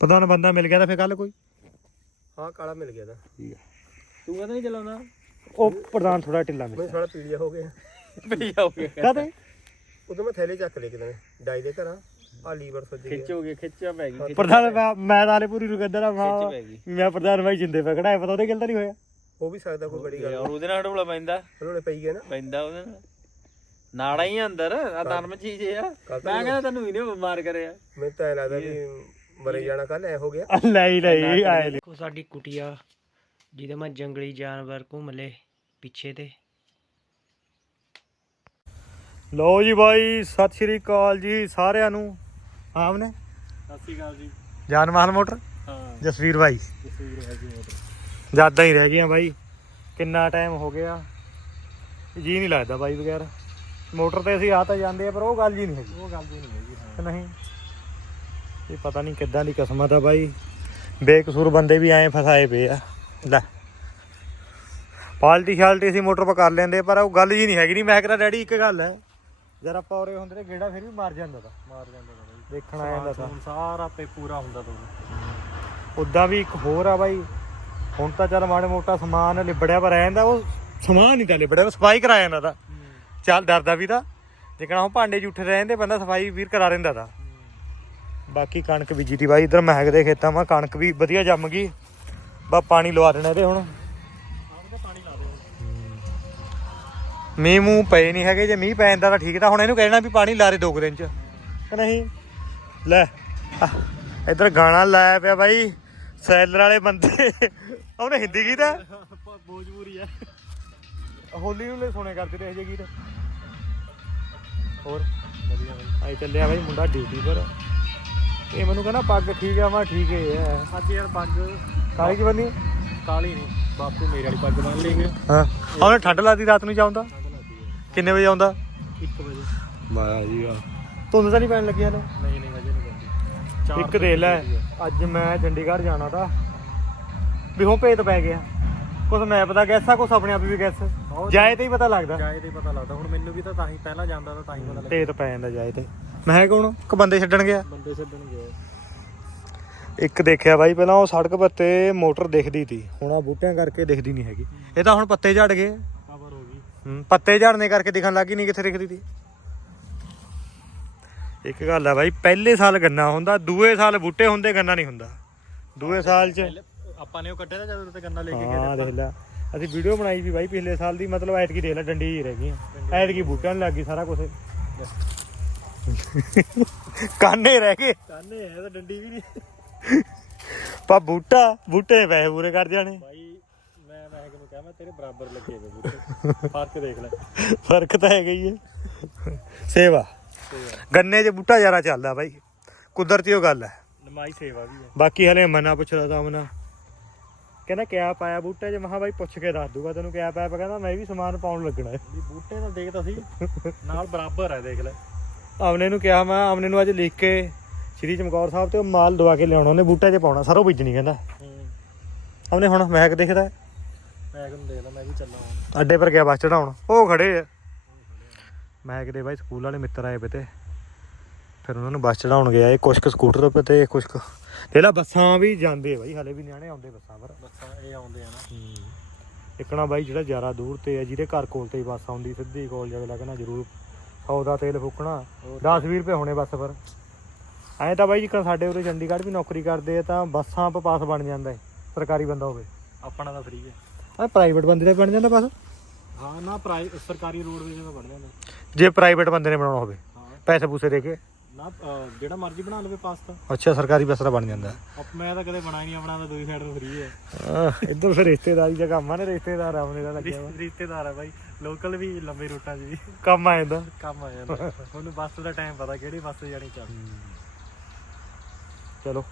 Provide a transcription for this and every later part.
ਪਤਾ ਨਾ ਬੰਦਾ ਮਿਲ ਗਿਆ ਤਾਂ ਫੇਰ ਕੱਲ ਕੋਈ। ਹਾਂ ਕਾਲਾ ਮਿਲ ਗਿਆ ਤਾਂ। ਠੀਕ ਹੈ ਤੂੰ ਕਹਿੰਦਾ ਨਹੀਂ ਚਲਾਉਂਦਾ? ਉਹ ਪ੍ਰਧਾਨ ਥੋੜਾ ਢਿੱਲਾ ਮੈਂ ਮਿਲ ਸਾਲਾ ਪੀੜੀਆ ਹੋ ਗਿਆ। ਭਈ ਹੋ ਗਿਆ। ਕਾਤੇ ਉਦੋਂ ਮੈਂ ਥੈਲੇ ਚੱਕ ਲਏ ਕਿਤੇ ਡਾਈ ਦੇ ਘਰਾਂ ਆ ਲੀਵਰ ਸੁੱਜ ਗਿਆ ਖਿੱਚ ਹੋ ਗਿਆ ਖਿੱਚਿਆ ਪੈ ਗਈ ਪ੍ਰਧਾਨ ਮੈਂ- ਮੈਂ ਤਾਂ ਹਲੇ ਪੂਰੀ ਰੁਕੰਦਰ ਆ ਖਿੱਚ ਪੈ ਗਈ। ਮੈਂ ਪ੍ਰਧਾਨ ਭਾਈ ਜਿੰਦੇ ਪੈ ਖੜਾ ਪਤਾ ਉਹਦੇ ਗੱਲ ਤਾਂ ਨਹੀਂ ਹੋਇਆ। ਹੋ ਵੀ ਸਕਦਾ ਕੋਈ ਬੜੀ ਗੱਲ ਔਰ ਉਹਦੇ ਨਾਲ ਢੋਲਾ ਪੈਂਦਾ। ਉਹਨਾਂ ਨੇ ਪਈ ਗਿਆ ਨਾ। ਪੈਂਦਾ ਉਹਦੇ ਨਾਲ। ਨਾੜਾ ਹੀ ਆ ਅੰਦਰ ਆ ਨਰਮ ਚੀਜ਼ ਆ। ਮੈਂ ਕਹਿੰਦਾ ਤੈਨੂੰ ਇਹਨੇ ਬਿਮਾਰ ਕਰਿਆ। ਮੈਨੂੰ ਤਾਂ ਐਂ ਲੱਗਦਾ ਵੀ ਮਰੇ ਜਾਣਾ ਕੱਲ ਐ ਹੋ ਗਿਆ। ਨਹੀਂ ਨਹੀਂ ਆਏ ਦੇਖੋ ਸਾਡੀ ਕੁਟੀਆ ਜਿਹਦੇ ਮੈਂ ਜੰਗਲੀ ਜਾਨਵਰ ਘੁੰਮ ਲਏ ਪਿੱਛੇ ਤੇ। ਲਓ ਜੀ ਬਾਈ ਸਤਿ ਸ਼੍ਰੀ ਅਕਾਲ ਜੀ ਸਾਰਿਆਂ ਨੂੰ। ਆਮਨੇ ਸਤਿ ਸ਼੍ਰੀ ਅਕਾਲ ਜੀ। ਜਾਨਮਾਲ ਮੋਟਰ? ਹਾਂ। ਜਸਵੀਰ ਭਾਈ ਤਸਵੀਰ ਹੈ ਜੀ ਮੋਟਰ। ਜ਼ਿਆਦਾ ਹੀ ਰਹਿ ਗਈਆਂ ਬਾਈ। ਕਿੰਨਾ ਟਾਈਮ ਹੋ ਗਿਆ। ਜੀ ਨਹੀਂ ਲੱਗਦਾ ਬਾਈ ਬਗੈਰ ਮੋਟਰ ਤੇ ਅਸੀਂ ਆ ਤਾਂ ਜਾਂਦੇ ਆ ਪਰ ਉਹ ਗੱਲ ਜੀ ਨਹੀਂ ਹੈਗੀ। ਉਹ ਗੱਲ ਦੀ ਨਹੀਂ ਹੈਗੀ ਨਹੀਂ। ਇਹ ਪਤਾ ਨਹੀਂ ਕਿੱਦਾਂ ਦੀ ਕਿਸਮਤ ਆ ਬਾਈ। ਬੇਕਸੂਰ ਬੰਦੇ ਵੀ ਐਂ ਫਸਾਏ ਪਏ ਆ। ਲੈ। ਪਾਲਟੀ ਸ਼ਾਲਟੀ ਅਸੀਂ ਮੋਟਰ ਪਾ ਕਰ ਲੈਂਦੇ ਪਰ ਉਹ ਗੱਲ ਜੀ ਨਹੀਂ ਹੈਗੀ ਨਹੀਂ ਮੈਂ ਕਹਿੰਦਾ ਡੈਡੀ ਇੱਕ ਗੱਲ ਹੈ। ਜਦ ਆਪਾਂ ਉਰੇ ਹੁੰਦੇ ਨੇ ਗੇੜਾ ਫਿਰ ਵੀ ਮਾਰ ਜਾਂਦਾ ਤਾ। ਮਾਰ ਜਾਂਦਾ ਤਾਂ ਬਾਈ। ਦੇਖਣ ਆ ਜਾਂਦਾ ਤਾਂ। ਸਾਰਾ ਪੇ ਪੂਰਾ ਹੁੰਦਾ ਤੂੰ ਉਦਾਂ ਵੀ ਇੱਕ ਹੋਰ ਆ ਬਾਈ। ਹੁਣ ਤਾਂ ਚੱਲ ਮਾੜੇ ਮੋਟਾ ਸਮਾਨ ਲਿਬੜਿਆ ਪਰ ਰਹਿੰਦਾ ਉਹ ਸਮਾਨ ਨਹੀਂ ਤਾਂ ਲਿਬੜਿਆ ਉਹ ਸਫ਼ਾਈ ਕਰਾ ਜਾਂਦਾ ਤਾਂ। ਚੱਲ ਡਰਦਾ ਵੀ ਤਾਂ। ਜਿਕਣਾ ਉਹ ਭਾਂਡੇ ਜੂਠੇ ਰਹਿੰਦੇ ਬੰਦਾ ਸਫ਼ਾਈ ਵੀਰ ਕਰਾ ਰਹਿੰਦਾ ਤਾਂ। ਬਾਕੀ ਕਣਕ ਬੀਜੀ ਦੀ ਬਾਈ ਇਧਰ ਮਹਿਕ ਦੇ ਖੇਤਾਂ ਮਾ ਕਣਕ ਵੀ ਵਧੀਆ ਜੰਮ ਗਈ। ਬਾ ਪਾਣੀ ਲਵਾ ਦੇਣਾ ਇਹਦੇ ਹੁਣ। ਮੀਂਹ ਮੂੰਹ ਪਏ ਨਹੀਂ ਹੈਗੇ ਜੇ ਮੀਂਹ ਪੈ ਜਾਂਦਾ ਤਾਂ ਠੀਕ ਤਾਂ ਹੁਣ ਇਹਨੂੰ ਕਹਿਣਾ ਵੀ ਪਾਣੀ ਲਾ ਦੋ ਦਿਨ ਚ। ਨਹੀਂ? ਲੈ ਆਹ, ਇੱਧਰ ਗਾਣਾ ਲਾਇਆ ਪਿਆ ਬਾਈ ਸੈਲਰ ਵਾਲੇ ਬੰਦੇ। ਉਹਨੇ ਹਿੰਦੀ ਗੀਤ ਹੈ ਬੋਜਪੂਰੀ ਆ? ਹੋਲੀ ਨੂੰ ਲੈ ਸੁਣੇ ਕਰਦੇ ਰਹੇ ਜੇ ਗੀਤ। ਹੋਰ? ਵਧੀਆ ਬਾਈ ਆਈ ਚੱਲਿਆ ਬਾਈ ਮੁੰਡਾ ਡਿਊਟੀ ਪਰ। ਇਹ ਮੈਨੂੰ ਕਹਿੰਦਾ ਪੱਗ ਠੀਕ ਆ ਮੈਂ ਠੀਕ ਹੈ ਅੱਜ ਯਾਰ ਪੱਗ ਕਾਲੀ ਕੀ ਬੰਨੀ ਕਾਲੀ ਨਹੀਂ ਬਾਪੂ ਮੇਰੇ ਵਾਲੀ ਪੱਗ ਬੰਨ ਲਈ ਗਏ ਹਾਂ ਉਹਨੇ ਠੰਡ ਲੱਗਦੀ ਰਾਤ ਨੂੰ ਜਾਉਂਦਾ ਕਿੰਨੇ ਵਜੇ ਆਉਂਦਾ? 1 ਵਜੇ। ਵਾਹ ਜੀ ਵਾਹ ਧੁੰਦ ਤਾਂ ਨਹੀਂ ਪੈਣ ਲੱਗੀ ਹਲੇ ਨਹੀਂ ਨਹੀਂ ਵਜੇ ਨਹੀਂ ਬੰਦੀ ਇੱਕ ਦੇ ਲੈ ਅੱਜ ਮੈਂ ਚੰਡੀਗੜ੍ਹ ਜਾਣਾ ਤਾਂ। ਵੀ ਹੁਣ ਭੇਤ ਪੈ ਗਿਆ। ਕੁਛ ਮੈਪ ਦਾ ਗੈਸ ਆ ਕੁਛ ਆਪਣੇ ਆਪ ਵੀ ਗੈਸ ਜਾਏ ਤੇ ਹੀ ਪਤਾ ਲੱਗਦਾ। ਜਾਏ ਤੇ ਪਤਾ ਲੱਗਦਾ। ਹੁਣ ਮੈਨੂੰ ਵੀ ਤਾਂ ਤਾਂ ਹੀ ਪਹਿਲਾਂ ਜਾਂਦਾ ਤਾਂ ਤਾਂ ਹੀ ਪਤਾ ਲੱਗਦਾ। ਭੇਤ ਪੈ ਜਾਂਦਾ ਜਾਏ ਤੇ। ਮੈਂ ਕੌਣ? ਕਿ ਬੰਦੇ ਛੱਡਣ ਗਿਆ। ਬੰਦੇ ਛੱਡਣ ਗਏ ਇੱਕ ਦੇਖਿਆ ਬਾਈ ਪਹਿਲਾਂ ਉਹ ਸੜਕ ਪੱਤੇ ਮੋਟਰ ਦਿਖਦੀ ਤੀ। ਹੁਣ ਆ ਬੂਟਿਆਂ ਕਰਕੇ ਦਿਖਦੀ ਨਹੀਂ ਹੈਗੀ। ਇਹ ਤਾਂ ਹੁਣ ਪੱਤੇ ਝੜ ਗਏ। ਕਵਰ ਹੋ ਗਈ। ਹੂੰ, ਪੱਤੇ ਝੜਨੇ ਕਰਕੇ ਦਿਖਣ ਲੱਗੀ ਨਹੀਂ ਕਿੱਥੇ ਦਿਖਦੀ ਤੀ। ਇੱਕ ਗੱਲ ਆ ਬਾਈ ਪਹਿਲੇ ਸਾਲ ਗੰਨਾ ਹੁੰਦਾ ਦੂਏ ਸਾਲ ਬੂਟੇ ਹੁੰਦੇ ਗੰਨਾ ਨਹੀਂ ਹੁੰਦਾ। ਦੂਏ ਸਾਲ 'ਚ ਆਪਾਂ ਨੇ ਉਹ ਕੱਢਿਆ ਤਾਂ ਜਦੋਂ ਤੇ ਗੰਨਾ ਲੈ ਕੇ ਹਾਂ ਦੇਖ ਲੈ। ਅਸੀਂ ਵੀਡੀਓ ਬਣਾਈ ਵੀ ਬਾਈ ਪਿਛਲੇ ਸਾਲ ਦੀ ਮਤਲਬ ਐਤਕੀ ਦੇਖ ਲੈ ਡੰਡੀ ਹੀ ਰਹਿ ਗਈ। ਐਤਕੀ ਬੂਟਿਆਂ ਨੂੰ ਲੱਗ ਗਈ ਸਾਰਾ ਕੁਝ ਕਾਨੇ ਰਹਿ ਗਏ। ਕਾਨੇ ਹੈ ਤਾਂ ਡੰਡੀ ਵੀ ਨਹੀਂ। ਪਾ ਬੂਟਾ ਬੂਟੇ ਪੈਸੇ ਪੂਰੇ ਕਰ ਜਾਣੇ। ਭਾਈ ਮੈਂ ਮੈਂ ਕਿਹਨੂੰ ਕਿਹਾ ਮੈਂ ਤੇਰੇ ਬਰਾਬਰ ਲੱਗੇ ਵੇ ਬੂਟੇ। ਫ਼ਰਕ ਦੇਖ ਲੈ। ਫ਼ਰਕ ਤਾਂ ਹੈਗਾ ਹੀ ਹੈ। ਸੇਵਾ। ਗੰਨੇ 'ਚ ਬੂਟਾ ਜ਼ਿਆਦਾ ਚੱਲਦਾ ਬਾਈ। ਕੁਦਰਤੀ ਉਹ ਗੱਲ ਹੈ। ਨਮਾਈ ਸੇਵਾ ਵੀ ਹੈ। ਬਾਕੀ ਹਲੇ ਮਨਾ ਪੁੱਛਦਾ ਤਾਂ ਮਨਾ ਕਹਿੰਦਾ ਕਿਆ ਪਾਇਆ ਬੂਟੇ 'ਚ। ਮਹਾ ਬਾਈ ਪੁੱਛ ਕੇ ਦੱਸ ਦੂਗਾ ਤੈਨੂੰ ਕਿਆ ਪਾਇਆ? ਕਹਿੰਦਾ ਮੈਂ ਵੀ ਸਮਾਨ ਪਾਉਣ ਲੱਗਣਾ ਹੈ। ਵੀ ਬੂਟੇ ਤਾਂ ਦੇਖ ਤਾਂ ਸੀ ਨਾਲ ਬਰਾਬਰ ਹੈ ਦੇਖ ਲੈ। ਆਮਨੇ ਨੂੰ ਕਿਹਾ ਮੈਂ ਆਮਨੇ ਨੂੰ ਅੱਜ ਲਿਖ ਕੇ ਸ਼੍ਰੀ ਚਮਕੌਰ ਸਾਹਿਬ ਤੇ ਉਹ ਮਾਲ ਦਵਾ ਕੇ ਲਿਆਉਣਾ ਉਹਨੇ ਬੂਟੇ 'ਚ ਪਾਉਣਾ ਸਰੋਂ ਬੀਜਣੀ ਕਹਿੰਦਾ। ਆਮਨੇ ਹੁਣ ਮਹਿਕ ਦਿਖਦਾ। ਮੈਂ ਕਿਹਨੂੰ ਦੇਖਦਾ ਮੈਂ ਵੀ ਚੱਲਾਂ ਅੱਡੇ ਪਰ ਗਿਆ ਬੱਸ ਚੜਾਉਣ। ਉਹ ਖੜੇ ਆ। ਮਹਿਕ ਦੇ ਬਾਈ ਸਕੂਲ ਵਾਲੇ ਮਿੱਤਰ ਆਏ ਪਏ ਤੇ। ਫਿਰ ਉਹਨਾਂ ਨੂੰ ਬੱਸ ਚੜਾਉਣ ਗਿਆ। ਇਹ ਕੁਛ ਕੁ ਸਕੂਟਰ ਤੇ ਕੁਛ ਕੁ ਦੇਖ ਲੈ ਬੱਸਾਂ ਵੀ ਜਾਂਦੇ ਬਾਈ ਹਲੇ ਵੀ ਨਿਆਣੇ ਆਉਂਦੇ ਬੱਸਾਂ ਪਰ। ਬੱਸਾਂ ਇਹ ਆਉਂਦੇ ਆ ਨਾ। ਇਕਣਾ ਬਾਈ ਜਿਹੜਾ ਜ਼ਿਆਦਾ ਦੂਰ ਤੇ ਆ ਜਿਹਦੇ ਘਰ ਕੋਲ ਤੇ ਹੀ ਬੱਸ ਆਉਂਦੀ ਸਿੱਧੀ ਕਾਲਜ ਅਗਲਾ ਕਹਿੰਦਾ ਜ਼ਰੂਰ। 100 ਦਾ ਤੇਲ ਫੂਕਣਾ 10 20 ਰੁਪਏ ਹੋਣੇ ਬੱਸ ਪਰ। ਐਂ ਤਾਂ ਬਾਈ ਜਿੱਕਣ ਸਾਡੇ ਉਰੇ ਚੰਡੀਗੜ੍ਹ ਵੀ ਨੌਕਰੀ ਕਰਦੇ ਆ ਤਾਂ ਬੱਸਾਂ ਪਾਸ ਬਣ ਜਾਂਦਾ ਹੈ ਸਰਕਾਰੀ ਬੰਦਾ ਹੋਵੇ। ਆਪਣਾ ਤਾਂ ਫ੍ਰੀ ਹੈ। ਆ ਪ੍ਰਾਈਵੇਟ ਬੰਦੇ ਦਾ ਬਣ ਜਾਂਦਾ ਬਸ? ਹਾਂ ਨਾ ਪ੍ਰਾਈ ਸਰਕਾਰੀ ਰੋਡਵੇਜ਼ ਦਾ ਬਣ ਜਾਂਦਾ। ਜੇ ਪ੍ਰਾਈਵੇਟ ਬੰਦੇ ਨੇ ਬਣਾਉਣਾ ਹੋਵੇ ਪੈਸੇ ਪੂਸੇ ਦੇ ਕੇ। ਨਾ ਅਹ, ਜਿਹੜਾ ਮਰਜ਼ੀ ਬਣਾ ਲਵੇ ਪਾਸ ਤਾਂ ਅੱਛਾ ਸਰਕਾਰੀ ਬੱਸ ਦਾ ਬਣ ਜਾਂਦਾ। ਮੈਂ ਤਾਂ ਕਦੇ ਬਣਾਈ ਨਹੀਂ ਆਪਣਾ ਤਾਂ ਦੂਜੀ ਸਾਈਡ ਤੋਂ ਫ੍ਰੀ ਹੈ। ਆਹ, ਇੱਧਰ ਫਿਰ ਰਿਸ਼ਤੇਦਾਰੀ ਦਾ ਕੰਮ ਆ ਨਾ ਰਿਸ਼ਤੇਦਾਰ ਆਉਣੇ ਦਾ ਲੱਗਿਆ ਵਾ। ਰਿਸ਼- ਰਿਸ਼ਤੇਦਾਰ ਆ ਬਾਈ ਲੋਕਲ ਵੀ ਲੰਬੇ ਰੂਟਾਂ 'ਚ ਵੀ। ਕੰਮ ਆ ਜਾਂਦਾ। ਕੰਮ ਆ ਜਾਂਦਾ। ਉਹਨੂੰ ਬੱਸ ਦਾ ਟਾਈਮ ਪਤਾ ਕਿਹੜੀ ਬੱਸ ਜਾਣੀ ਚੱਲ। ਚਲੋ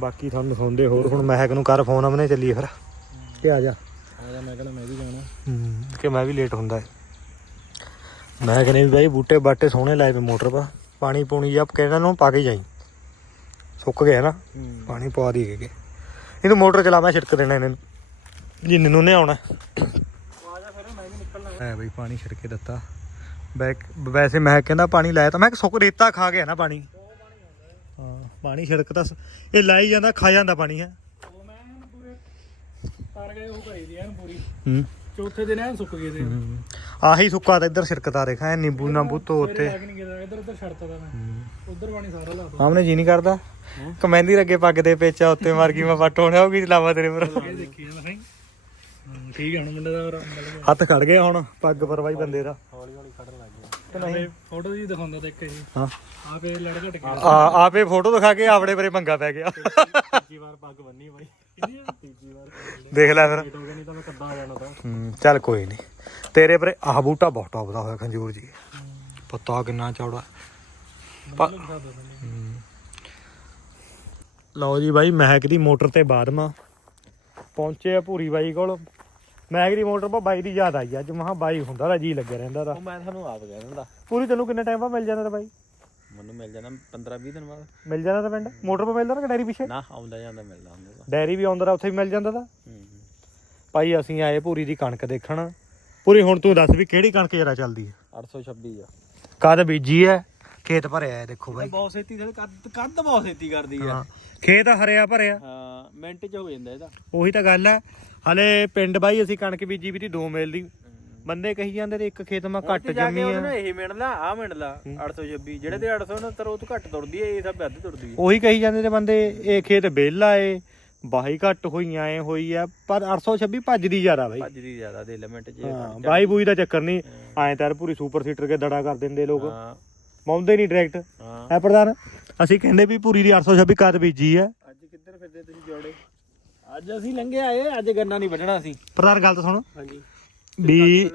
ਬਾਕੀ ਤੁਹਾਨੂੰ ਦਿਖਾਉਂਦੇ ਹੋਰ ਹੁਣ ਮਹਿਕ ਨੂੰ ਕਰ ਫੋਨ ਅਮਨੇ ਚੱਲੀਏ ਫਿਰ। ਕਿ ਆ ਜਾ। ਆ ਜਾ ਮੈਂ ਕਹਿੰਦਾ ਮੈਂ ਵੀ ਜਾਣਾ। ਹੂੰ ਕਿ ਮੈਂ ਵੀ ਲੇਟ ਹੁੰਦਾ। ਹੈ ਮੈਂ ਕਹਿੰਦਾ ਵੀ ਬਾਈ ਬੂਟੇ ਬਾਟੇ ਸੋਹਣੇ ਲਾਏ ਪਏ ਮੋਟਰ ਪਾ। ਪਾਣੀ ਪੂਣੀ ਜਾਂ ਕਹਿੰਦਾ ਨੂੰ ਪਾ ਕੇ ਜਾਈ। ਸੁੱਕ ਗਿਆ ਨਾ ਪਾਣੀ ਪਾ ਦੀ ਕੇ ਇਹਨੂੰ ਮੋਟਰ ਚਲਾ ਮੈਂ ਛਿੜਕ ਦੇਣਾ ਇਹਨਾਂ ਨੂੰ। ਜਿੰਨੇ ਨੂੰ ਨੇ ਆਉਣਾ। ਆ ਜਾ ਫਿਰ ਮੈਂ ਵੀ ਨਿਕਲਣਾ ਹੈ ਬਈ ਪਾਣੀ ਛਿੜਕੇ ਦਿੱਤਾ। ਬੈਕ ਵੈਸੇ ਮੈਂ ਕਹਿੰਦਾ ਪਾਣੀ ਲਾਇਆ ਤਾਂ ਮੈਂ ਕਿਹਾ ਸੁੱਕ ਰੇਤਾ ਖਾ ਗਿਆ ਨਾ ਪਾਣੀ। ਹਾਂ ਪਾਣੀ ਛਿੜਕ ਤਾਂ ਇਹ ਲਾਈ ਜਾਂਦਾ ਖਾ ਜਾਂਦਾ ਪਾਣੀ ਹੈ। ਉਹ ਮੈਂ ਐਨ ਪੂਰੇ ਤਾਰ ਗਏ ਉਹ ਕਰੀ ਦੀ ਐਨ ਪੂਰੀ। ਹੂੰ। ਚੌਥੇ ਦਿਨ ਐਨ ਸੁੱਕ ਗਏ ਦੇ ਆਹੀ ਸੁੱਕਾ ਤਾਂ ਇੱਧਰ ਛਿੜਕਦਾ ਰੇਖਾ ਨਿੰਬੂ ਨਾਂਬੂ ਧੋ ਉੱਤੇ ਲੱਗ ਨਹੀਂ ਗਿਆ ਇੱਧਰ ਉੱਧਰ ਛੱਡਤਾ ਤਾ ਮੈਂ। ਉੱਧਰ ਪਾਣੀ ਸਾਰਾ ਲਾ ਸਾਹਮਣੇ ਜੀ ਨਹੀਂ ਕਰਦਾ। ਕਮੈਂਦੀ ਲੱਗੇ ਪੱਗ ਦੇ ਪੇਚਾ ਉੱਤੇ ਮਾਰ ਗਈ ਮੈਂ ਪੱਟ ਹੋਣਿਆ ਹੋਗੀ ਲਾਵਾ ਤੇਰੇ ਪਰ? ਦੇਖੀ ਠੀਕ ਹੈ ਹੁਣ ਮੁੰਡੇ ਦਾ ਹੱਥ ਖੜ ਗਏ ਹੁਣ ਪੱਗ ਪਰਵਾਈ ਬੰਦੇ ਦਾ। ਹੌਲੀ ਹੌਲੀ ਖੜਨ ਲੱਗ ਗਿਆ ਨਹੀਂ ਫੋਟੋ ਜੀ ਦਿਖਾਉਂਦਾ ਤਾਂ ਇੱਕ ਇਹ। ਹਾਂ। ਆਪੇ ਲੜ ਘਟ ਗਿਆ। ਆ ਆਪੇ ਫੋਟੋ ਦਿਖਾ ਕੇ ਆਪਣੇ ਪਰੇ ਪੰਗਾ ਪੈ ਗਿਆ। ਤੀਜੀ ਵਾਰ ਪੱਗ ਬੰਨੀ ਬਾਈ। ਕਿਹਦੀ ਆ? ਤੀਜੀ ਵਾਰ ਦੇਖ ਲੈ ਫਿਰ। ਲੇਟ ਹੋ ਗਿਆ ਨਹੀਂ ਤਾਂ ਮੈਂ ਕੱਦਾਂ ਆ ਜਾਣਾ ਤਾਂ। ਹੂੰ, ਚੱਲ ਕੋਈ ਨਹੀਂ। ਤੇਰੇ ਪਰੇ ਆਹ ਬੂਟਾ ਬਹੁਤ ਟੌਪ ਦਾ ਹੋਇਆ ਖੰਜੂਰ ਜੀ। ਪੱਤਾ ਕਿੰਨਾ ਚੌੜਾ। ਦੋ ਲਓ ਜੀ ਬਾਈ ਮਹਿਕ ਦੀ ਮੋਟਰ ਤੇ ਬਾਦਮਾ। ਪਹੁੰਚੇ ਆ ਭੂਰੀ ਬਾਈ ਕੋਲ। ਮਹਿਕ ਦੀ ਮੋਟਰ 'ਪਾ ਬਾਈ ਦੀ ਯਾਦ ਆਈ ਅੱਜ। ਮਹਾ ਬਾਈ ਹੁੰਦਾ ਦਾ ਜੀ ਲੱਗਿਆ ਰਹਿੰਦਾ ਦਾ ਉਹ ਮੈਂ ਤੁਹਾਨੂੰ ਆਪ ਕਹਿ ਦਿੰਦਾ। ਪੂਰੀ ਤੈਨੂੰ ਕਿੰਨੇ ਟਾਈਮ ਬਾਅਦ ਮਿਲ ਜਾਂਦਾ ਤਾ ਬਾਈ? ਮੈਨੂੰ ਮਿਲ ਜਾਣਾ 15 20 ਦਿਨ ਬਾਅਦ। ਮਿਲ ਜਾਂਦਾ ਤਾਂ ਪਿੰਡ? ਮੋਟਰ 'ਪਾ ਮਿਲਦਾ ਨਾ ਡੈਰੀ ਪਿੱਛੇ? ਨਾ ਆਉਂਦਾ ਜਾਂਦਾ ਮਿਲਦਾ ਹੁੰਦਾ ਤਾਂ। ਡੈਰੀ ਵੀ ਆਉਂਦਾ ਤਾ, ਉੱਥੇ ਵੀ ਮਿਲ ਜਾਂਦਾ ਤਾਂ। ਹੂੰ। ਭਾਈ ਅਸੀਂ ਆਏ ਭੂਰੀ ਦੀ ਕਣਕ ਦੇਖਣ। ਪੂਰੀ ਹੁਣ ਤੂੰ ਦੱਸ ਵੀ ਕਿਹੜੀ ਕਣਕ ਜਰਾ ਚੱਲਦੀ ਹੈ? 826 ਆ। ਕਦ ਬੀਜੀ ਹੈ? ਖੇਤ ਭਰਿਆ ਹੈ ਦੇਖੋ ਬਾਈ। ਬਹੁਤ ਛੇਤੀ ਥੋੜੇ ਕੱਦ ਕੱਦ ਬਹੁਤ ਛੇਤੀ ਕਰਦੀ ਆ ਹਾਂ ਖੇਤ ਹਰਿਆ ਭਰਿਆ। ਹਾਂ ਮਿੰਟ ਚ ਹੋ ਜਾਂਦਾ ਇਹਦਾ। ਉਹੀ ਤਾਂ ਗੱਲ ਹੈ। ਹਲੇ ਪਿੰਡ ਬਾਈ ਅਸੀਂ ਕਣਕ ਬੀਜੀ ਵੀ ਤੀ ਦੋ ਮੇਲ ਦੀ। ਬੰਦੇ ਕਹੀ ਜਾਂਦੇ ਤੇ ਇੱਕ ਖੇਤ ਮਾ ਘੱਟ ਜੰਮੀ ਉਹਨੇ ਆ। ਨਾ ਇਹ ਮਿਣ ਲਾ ਆ ਮਿਣ ਲਾ 826 ਜਿਹੜੇ ਤੇ 869 ਉਹ ਤੋਂ ਘੱਟ ਤੁਰਦੀ ਹੈ ਇਹ ਸਭ ਵੱਧ ਤੁਰਦੀ ਹੈ। ਉਹੀ ਕਹੀ ਜਾਂਦੇ ਤੇ ਬੰਦੇ ਇਹ ਖੇਤ ਵਿਹਲਾ ਏ ਬਾਈ ਘੱਟ ਹੋਈਆਂ ਏ ਹੋਈ ਆ ਪਰ 826 ਭੱਜਦੀ ਜ਼ਿਆਦਾ ਬਾਈ। ਭੱਜਦੀ ਜ਼ਿਆਦਾ ਦੇ ਲਿਮਿਟ ਚ ਹਾਂ ਬਾਈ ਬੂਈ ਦਾ ਚੱਕਰ ਨਹੀਂ ਐਂ ਤਾਂ ਪੂਰੀ ਸੁਪਰ ਸੀਟਰ ਕੇ ਦੜਾ ਕਰ ਦਿੰਦੇ ਲੋਕ। ਹਾਂ। ਮਾਉਂਦੇ ਨਹੀਂ ਡਾਇਰੈਕਟ ਹਾਂ। ਐ ਪ੍ਰਧਾਨ ਅਸੀਂ ਕਹਿੰਦੇ ਵੀ ਪੂਰੀ ਦੀ 826 ਕਦ ਬੀਜੀ ਆ? ਅੱਜ ਕਿੱਧਰ ਫਿਰਦੇ ਤੁਸੀਂ ਜੋੜੇ? ਅੱਜ ਅਸੀਂ ਲੰਘੇ ਆਏ ਅੱਜ ਗੰਨਾ ਨਹੀਂ ਵੱਢਣਾ ਸੀ ਪ੍ਰਧਾਨ ਗੱਲ ਤਾਂ ਸੁਣ। ਹਾਂਜੀ। ਵੀ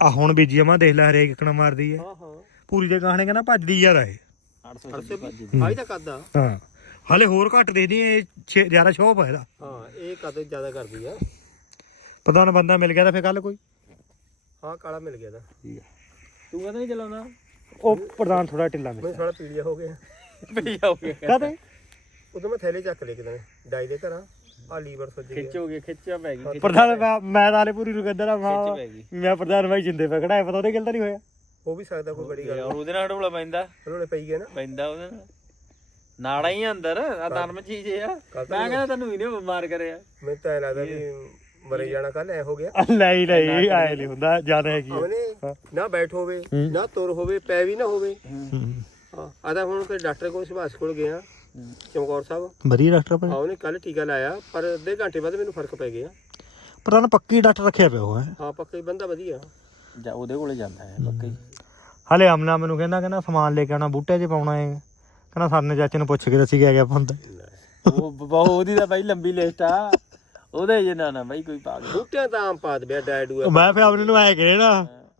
ਆ ਹੁਣ ਬੀਜੀ ਆ ਮੈਂ ਦੇਖ ਲੈ ਹਰੇਕ ਕਣਾ ਮਾਰਦੀ ਐ ਹਾਂ ਹਾਂ। ਪੂਰੀ ਦੇ ਗਾਣੇ ਕਹਿੰਦਾ ਭੱਜਦੀ ਜ਼ਿਆਦਾ ਏ 826 ਭੱਜਦੀ। ਆਈ ਤਾਂ ਕੱਦ ਆ। ਹਾਂ। ਹਲੇ ਹੋਰ ਘੱਟ ਦੇਖਦੀ ਇਹ ਛੇ- ਜ਼ਿਆਦਾ ਸ਼ੋਪ ਹੈ ਇਹਦਾ। ਹਾਂ ਇਹ ਕੱਦ ਜ਼ਿਆਦਾ ਕਰਦੀ ਆ? ਪ੍ਰਧਾਨ ਬੰਦਾ ਮਿਲ ਗਿਆ ਤਾਂ ਫੇਰ ਕੱਲ ਕੋਈ। ਹਾਂ ਕਾਲਾ ਮਿਲ ਗਿਆ ਤਾਂ। ਤੂੰ ਕਹਿੰਦਾ ਨਹੀਂ ਚਲਾਉਂਦਾ? ਉਹ ਪ੍ਰਧਾਨ ਥੋੜਾ ਢਿੱਲਾ ਮੈਂ ਸਾਲਾ ਪੀਲੀਆ ਹੋ ਗਿਆ। ਭਈ ਹੋ ਗਿਆ। ਕਦੇ ਉਦੋਂ ਮੈਂ ਥੈਲੇ ਚੱਕ ਲਏ ਕਿਤੇ ਡਾਈ ਦੇ ਘਰਾਂ ਆ ਲੀਵਰ ਸੁੱਜ ਖਿੱਚ ਹੋ ਖਿੱਚਿਆ ਪੈ ਗਈ ਪ੍ਰਧਾਨ ਮੈਂ- ਮੈਂ ਤਾਂ ਹਲੇ ਪੂਰੀ ਨੂੰ ਕਹਿੰਦਾ ਗਈ। ਮੈਂ ਪ੍ਰਧਾਨ ਭਾਈ ਜਿੰਦੇ ਪੈ ਖੜਾ ਪਤਾ ਉਹਦੇ ਗੱਲ ਤਾਂ ਨਹੀਂ ਹੋਇਆ। ਹੋ ਵੀ ਸਕਦਾ ਕੋਈ ਬੜੀ ਗੱਲ। ਔਰ ਉਹਦੇ ਨਾਲ ਢੋਲਾ ਪੈਂਦਾ। ਉਹਨੇ ਪਈ ਗਿਆ ਨਾ। ਪੈਂਦਾ ਉਹਦੇ ਨਾਲ। ਨਾੜਾ ਹੀ ਆ ਅੰਦਰ ਆ ਨਰਮ ਚੀਜ਼ ਆ। ਮੈਂ ਕਹਿੰਦਾ ਤੈਨੂੰ ਇਹਨੇ ਬਿਮਾਰ ਕਰਿਆ। ਮੈਨੂੰ ਤਾਂ ਐਂ ਲੱਗਦਾ ਵੀ ਮਰੇ ਜਾਣਾ ਕੱਲ ਐ ਹੋ ਗਿਆ। ਨਹੀਂ ਨਹੀਂ ਆਏ ਨਹੀਂ ਹੁੰਦਾ ਜ਼ਿਆਦਾ ਹੈਗੀ ਆ। ਉਹਨੇ ਨਾ ਬੈਠ ਹੋਵੇ ਨਾ ਤੁਰ ਹੋਵੇ ਪੈ ਵੀ ਨਾ ਹੋਵੇ। ਹੂੰ। ਹਾਂ ਆਦਾ ਹੁਣ ਤੇ ਡਾਕਟਰ ਕੋਲ ਸੁਭਾਸ਼ ਕੋਲ ਗਿਆ ਚਮਕੌਰ ਸਾਹਿਬ। ਵਧੀਆ ਡਾਕਟਰ ਆ ਭਾਈ ਉਹਨੇ ਕੱਲ ਟੀਕਾ ਲਾਇਆ ਪਰ ਅੱਧੇ ਘੰਟੇ ਬਾਅਦ ਮੈਨੂੰ ਫ਼ਰਕ ਪੈ ਗਿਆ। ਪ੍ਰਧਾਨ ਪੱਕੀ ਡਾਕਟਰ ਰੱਖਿਆ ਪਿਆ ਉਹ ਹੈ? ਹਾਂ ਪੱਕਾ ਹੀ ਬੰਦਾ ਵਧੀਆ। ਜਾਂ ਉਹਦੇ ਕੋਲੇ ਜਾਂਦਾ ਹੈ ਪੱਕਾ। ਹੀ। ਹਲੇ ਅਮਨਾ ਮੈਨੂੰ ਕਹਿੰਦਾ ਕਹਿੰਦਾ ਸਮਾਨ ਲੈ ਕੇ ਆਉਣਾ ਬੂਟੇ 'ਚ ਪਾਉਣਾ ਹੈ। ਕਹਿੰਦਾ ਸਰਨੇ ਚਾਚੇ ਨੂੰ ਪੁੱਛ ਕੇ ਦੱਸੀ ਗਿਆ ਗਿਆ ਪੰਦ ਉਹ ਬਹੁਤ ਉਹਦੀ ਤਾਂ ਬਾਈ ਲੰਬੀ ਲਿਸਟ ਆ। ਉਹਦੇ ਜੇ ਨਾ ਨਾ ਬਾਈ ਕੋਈ ਪਾਗਲ ਬੂਟਿਆਂ ਤਾਂ ਆਮ ਪਾ ਦੇ ਡਾਇਡੂ ਮੈਂ ਫੇ ਅਮਨੇ ਨੂੰ ਆਏ ਕਹੇ ਨਾ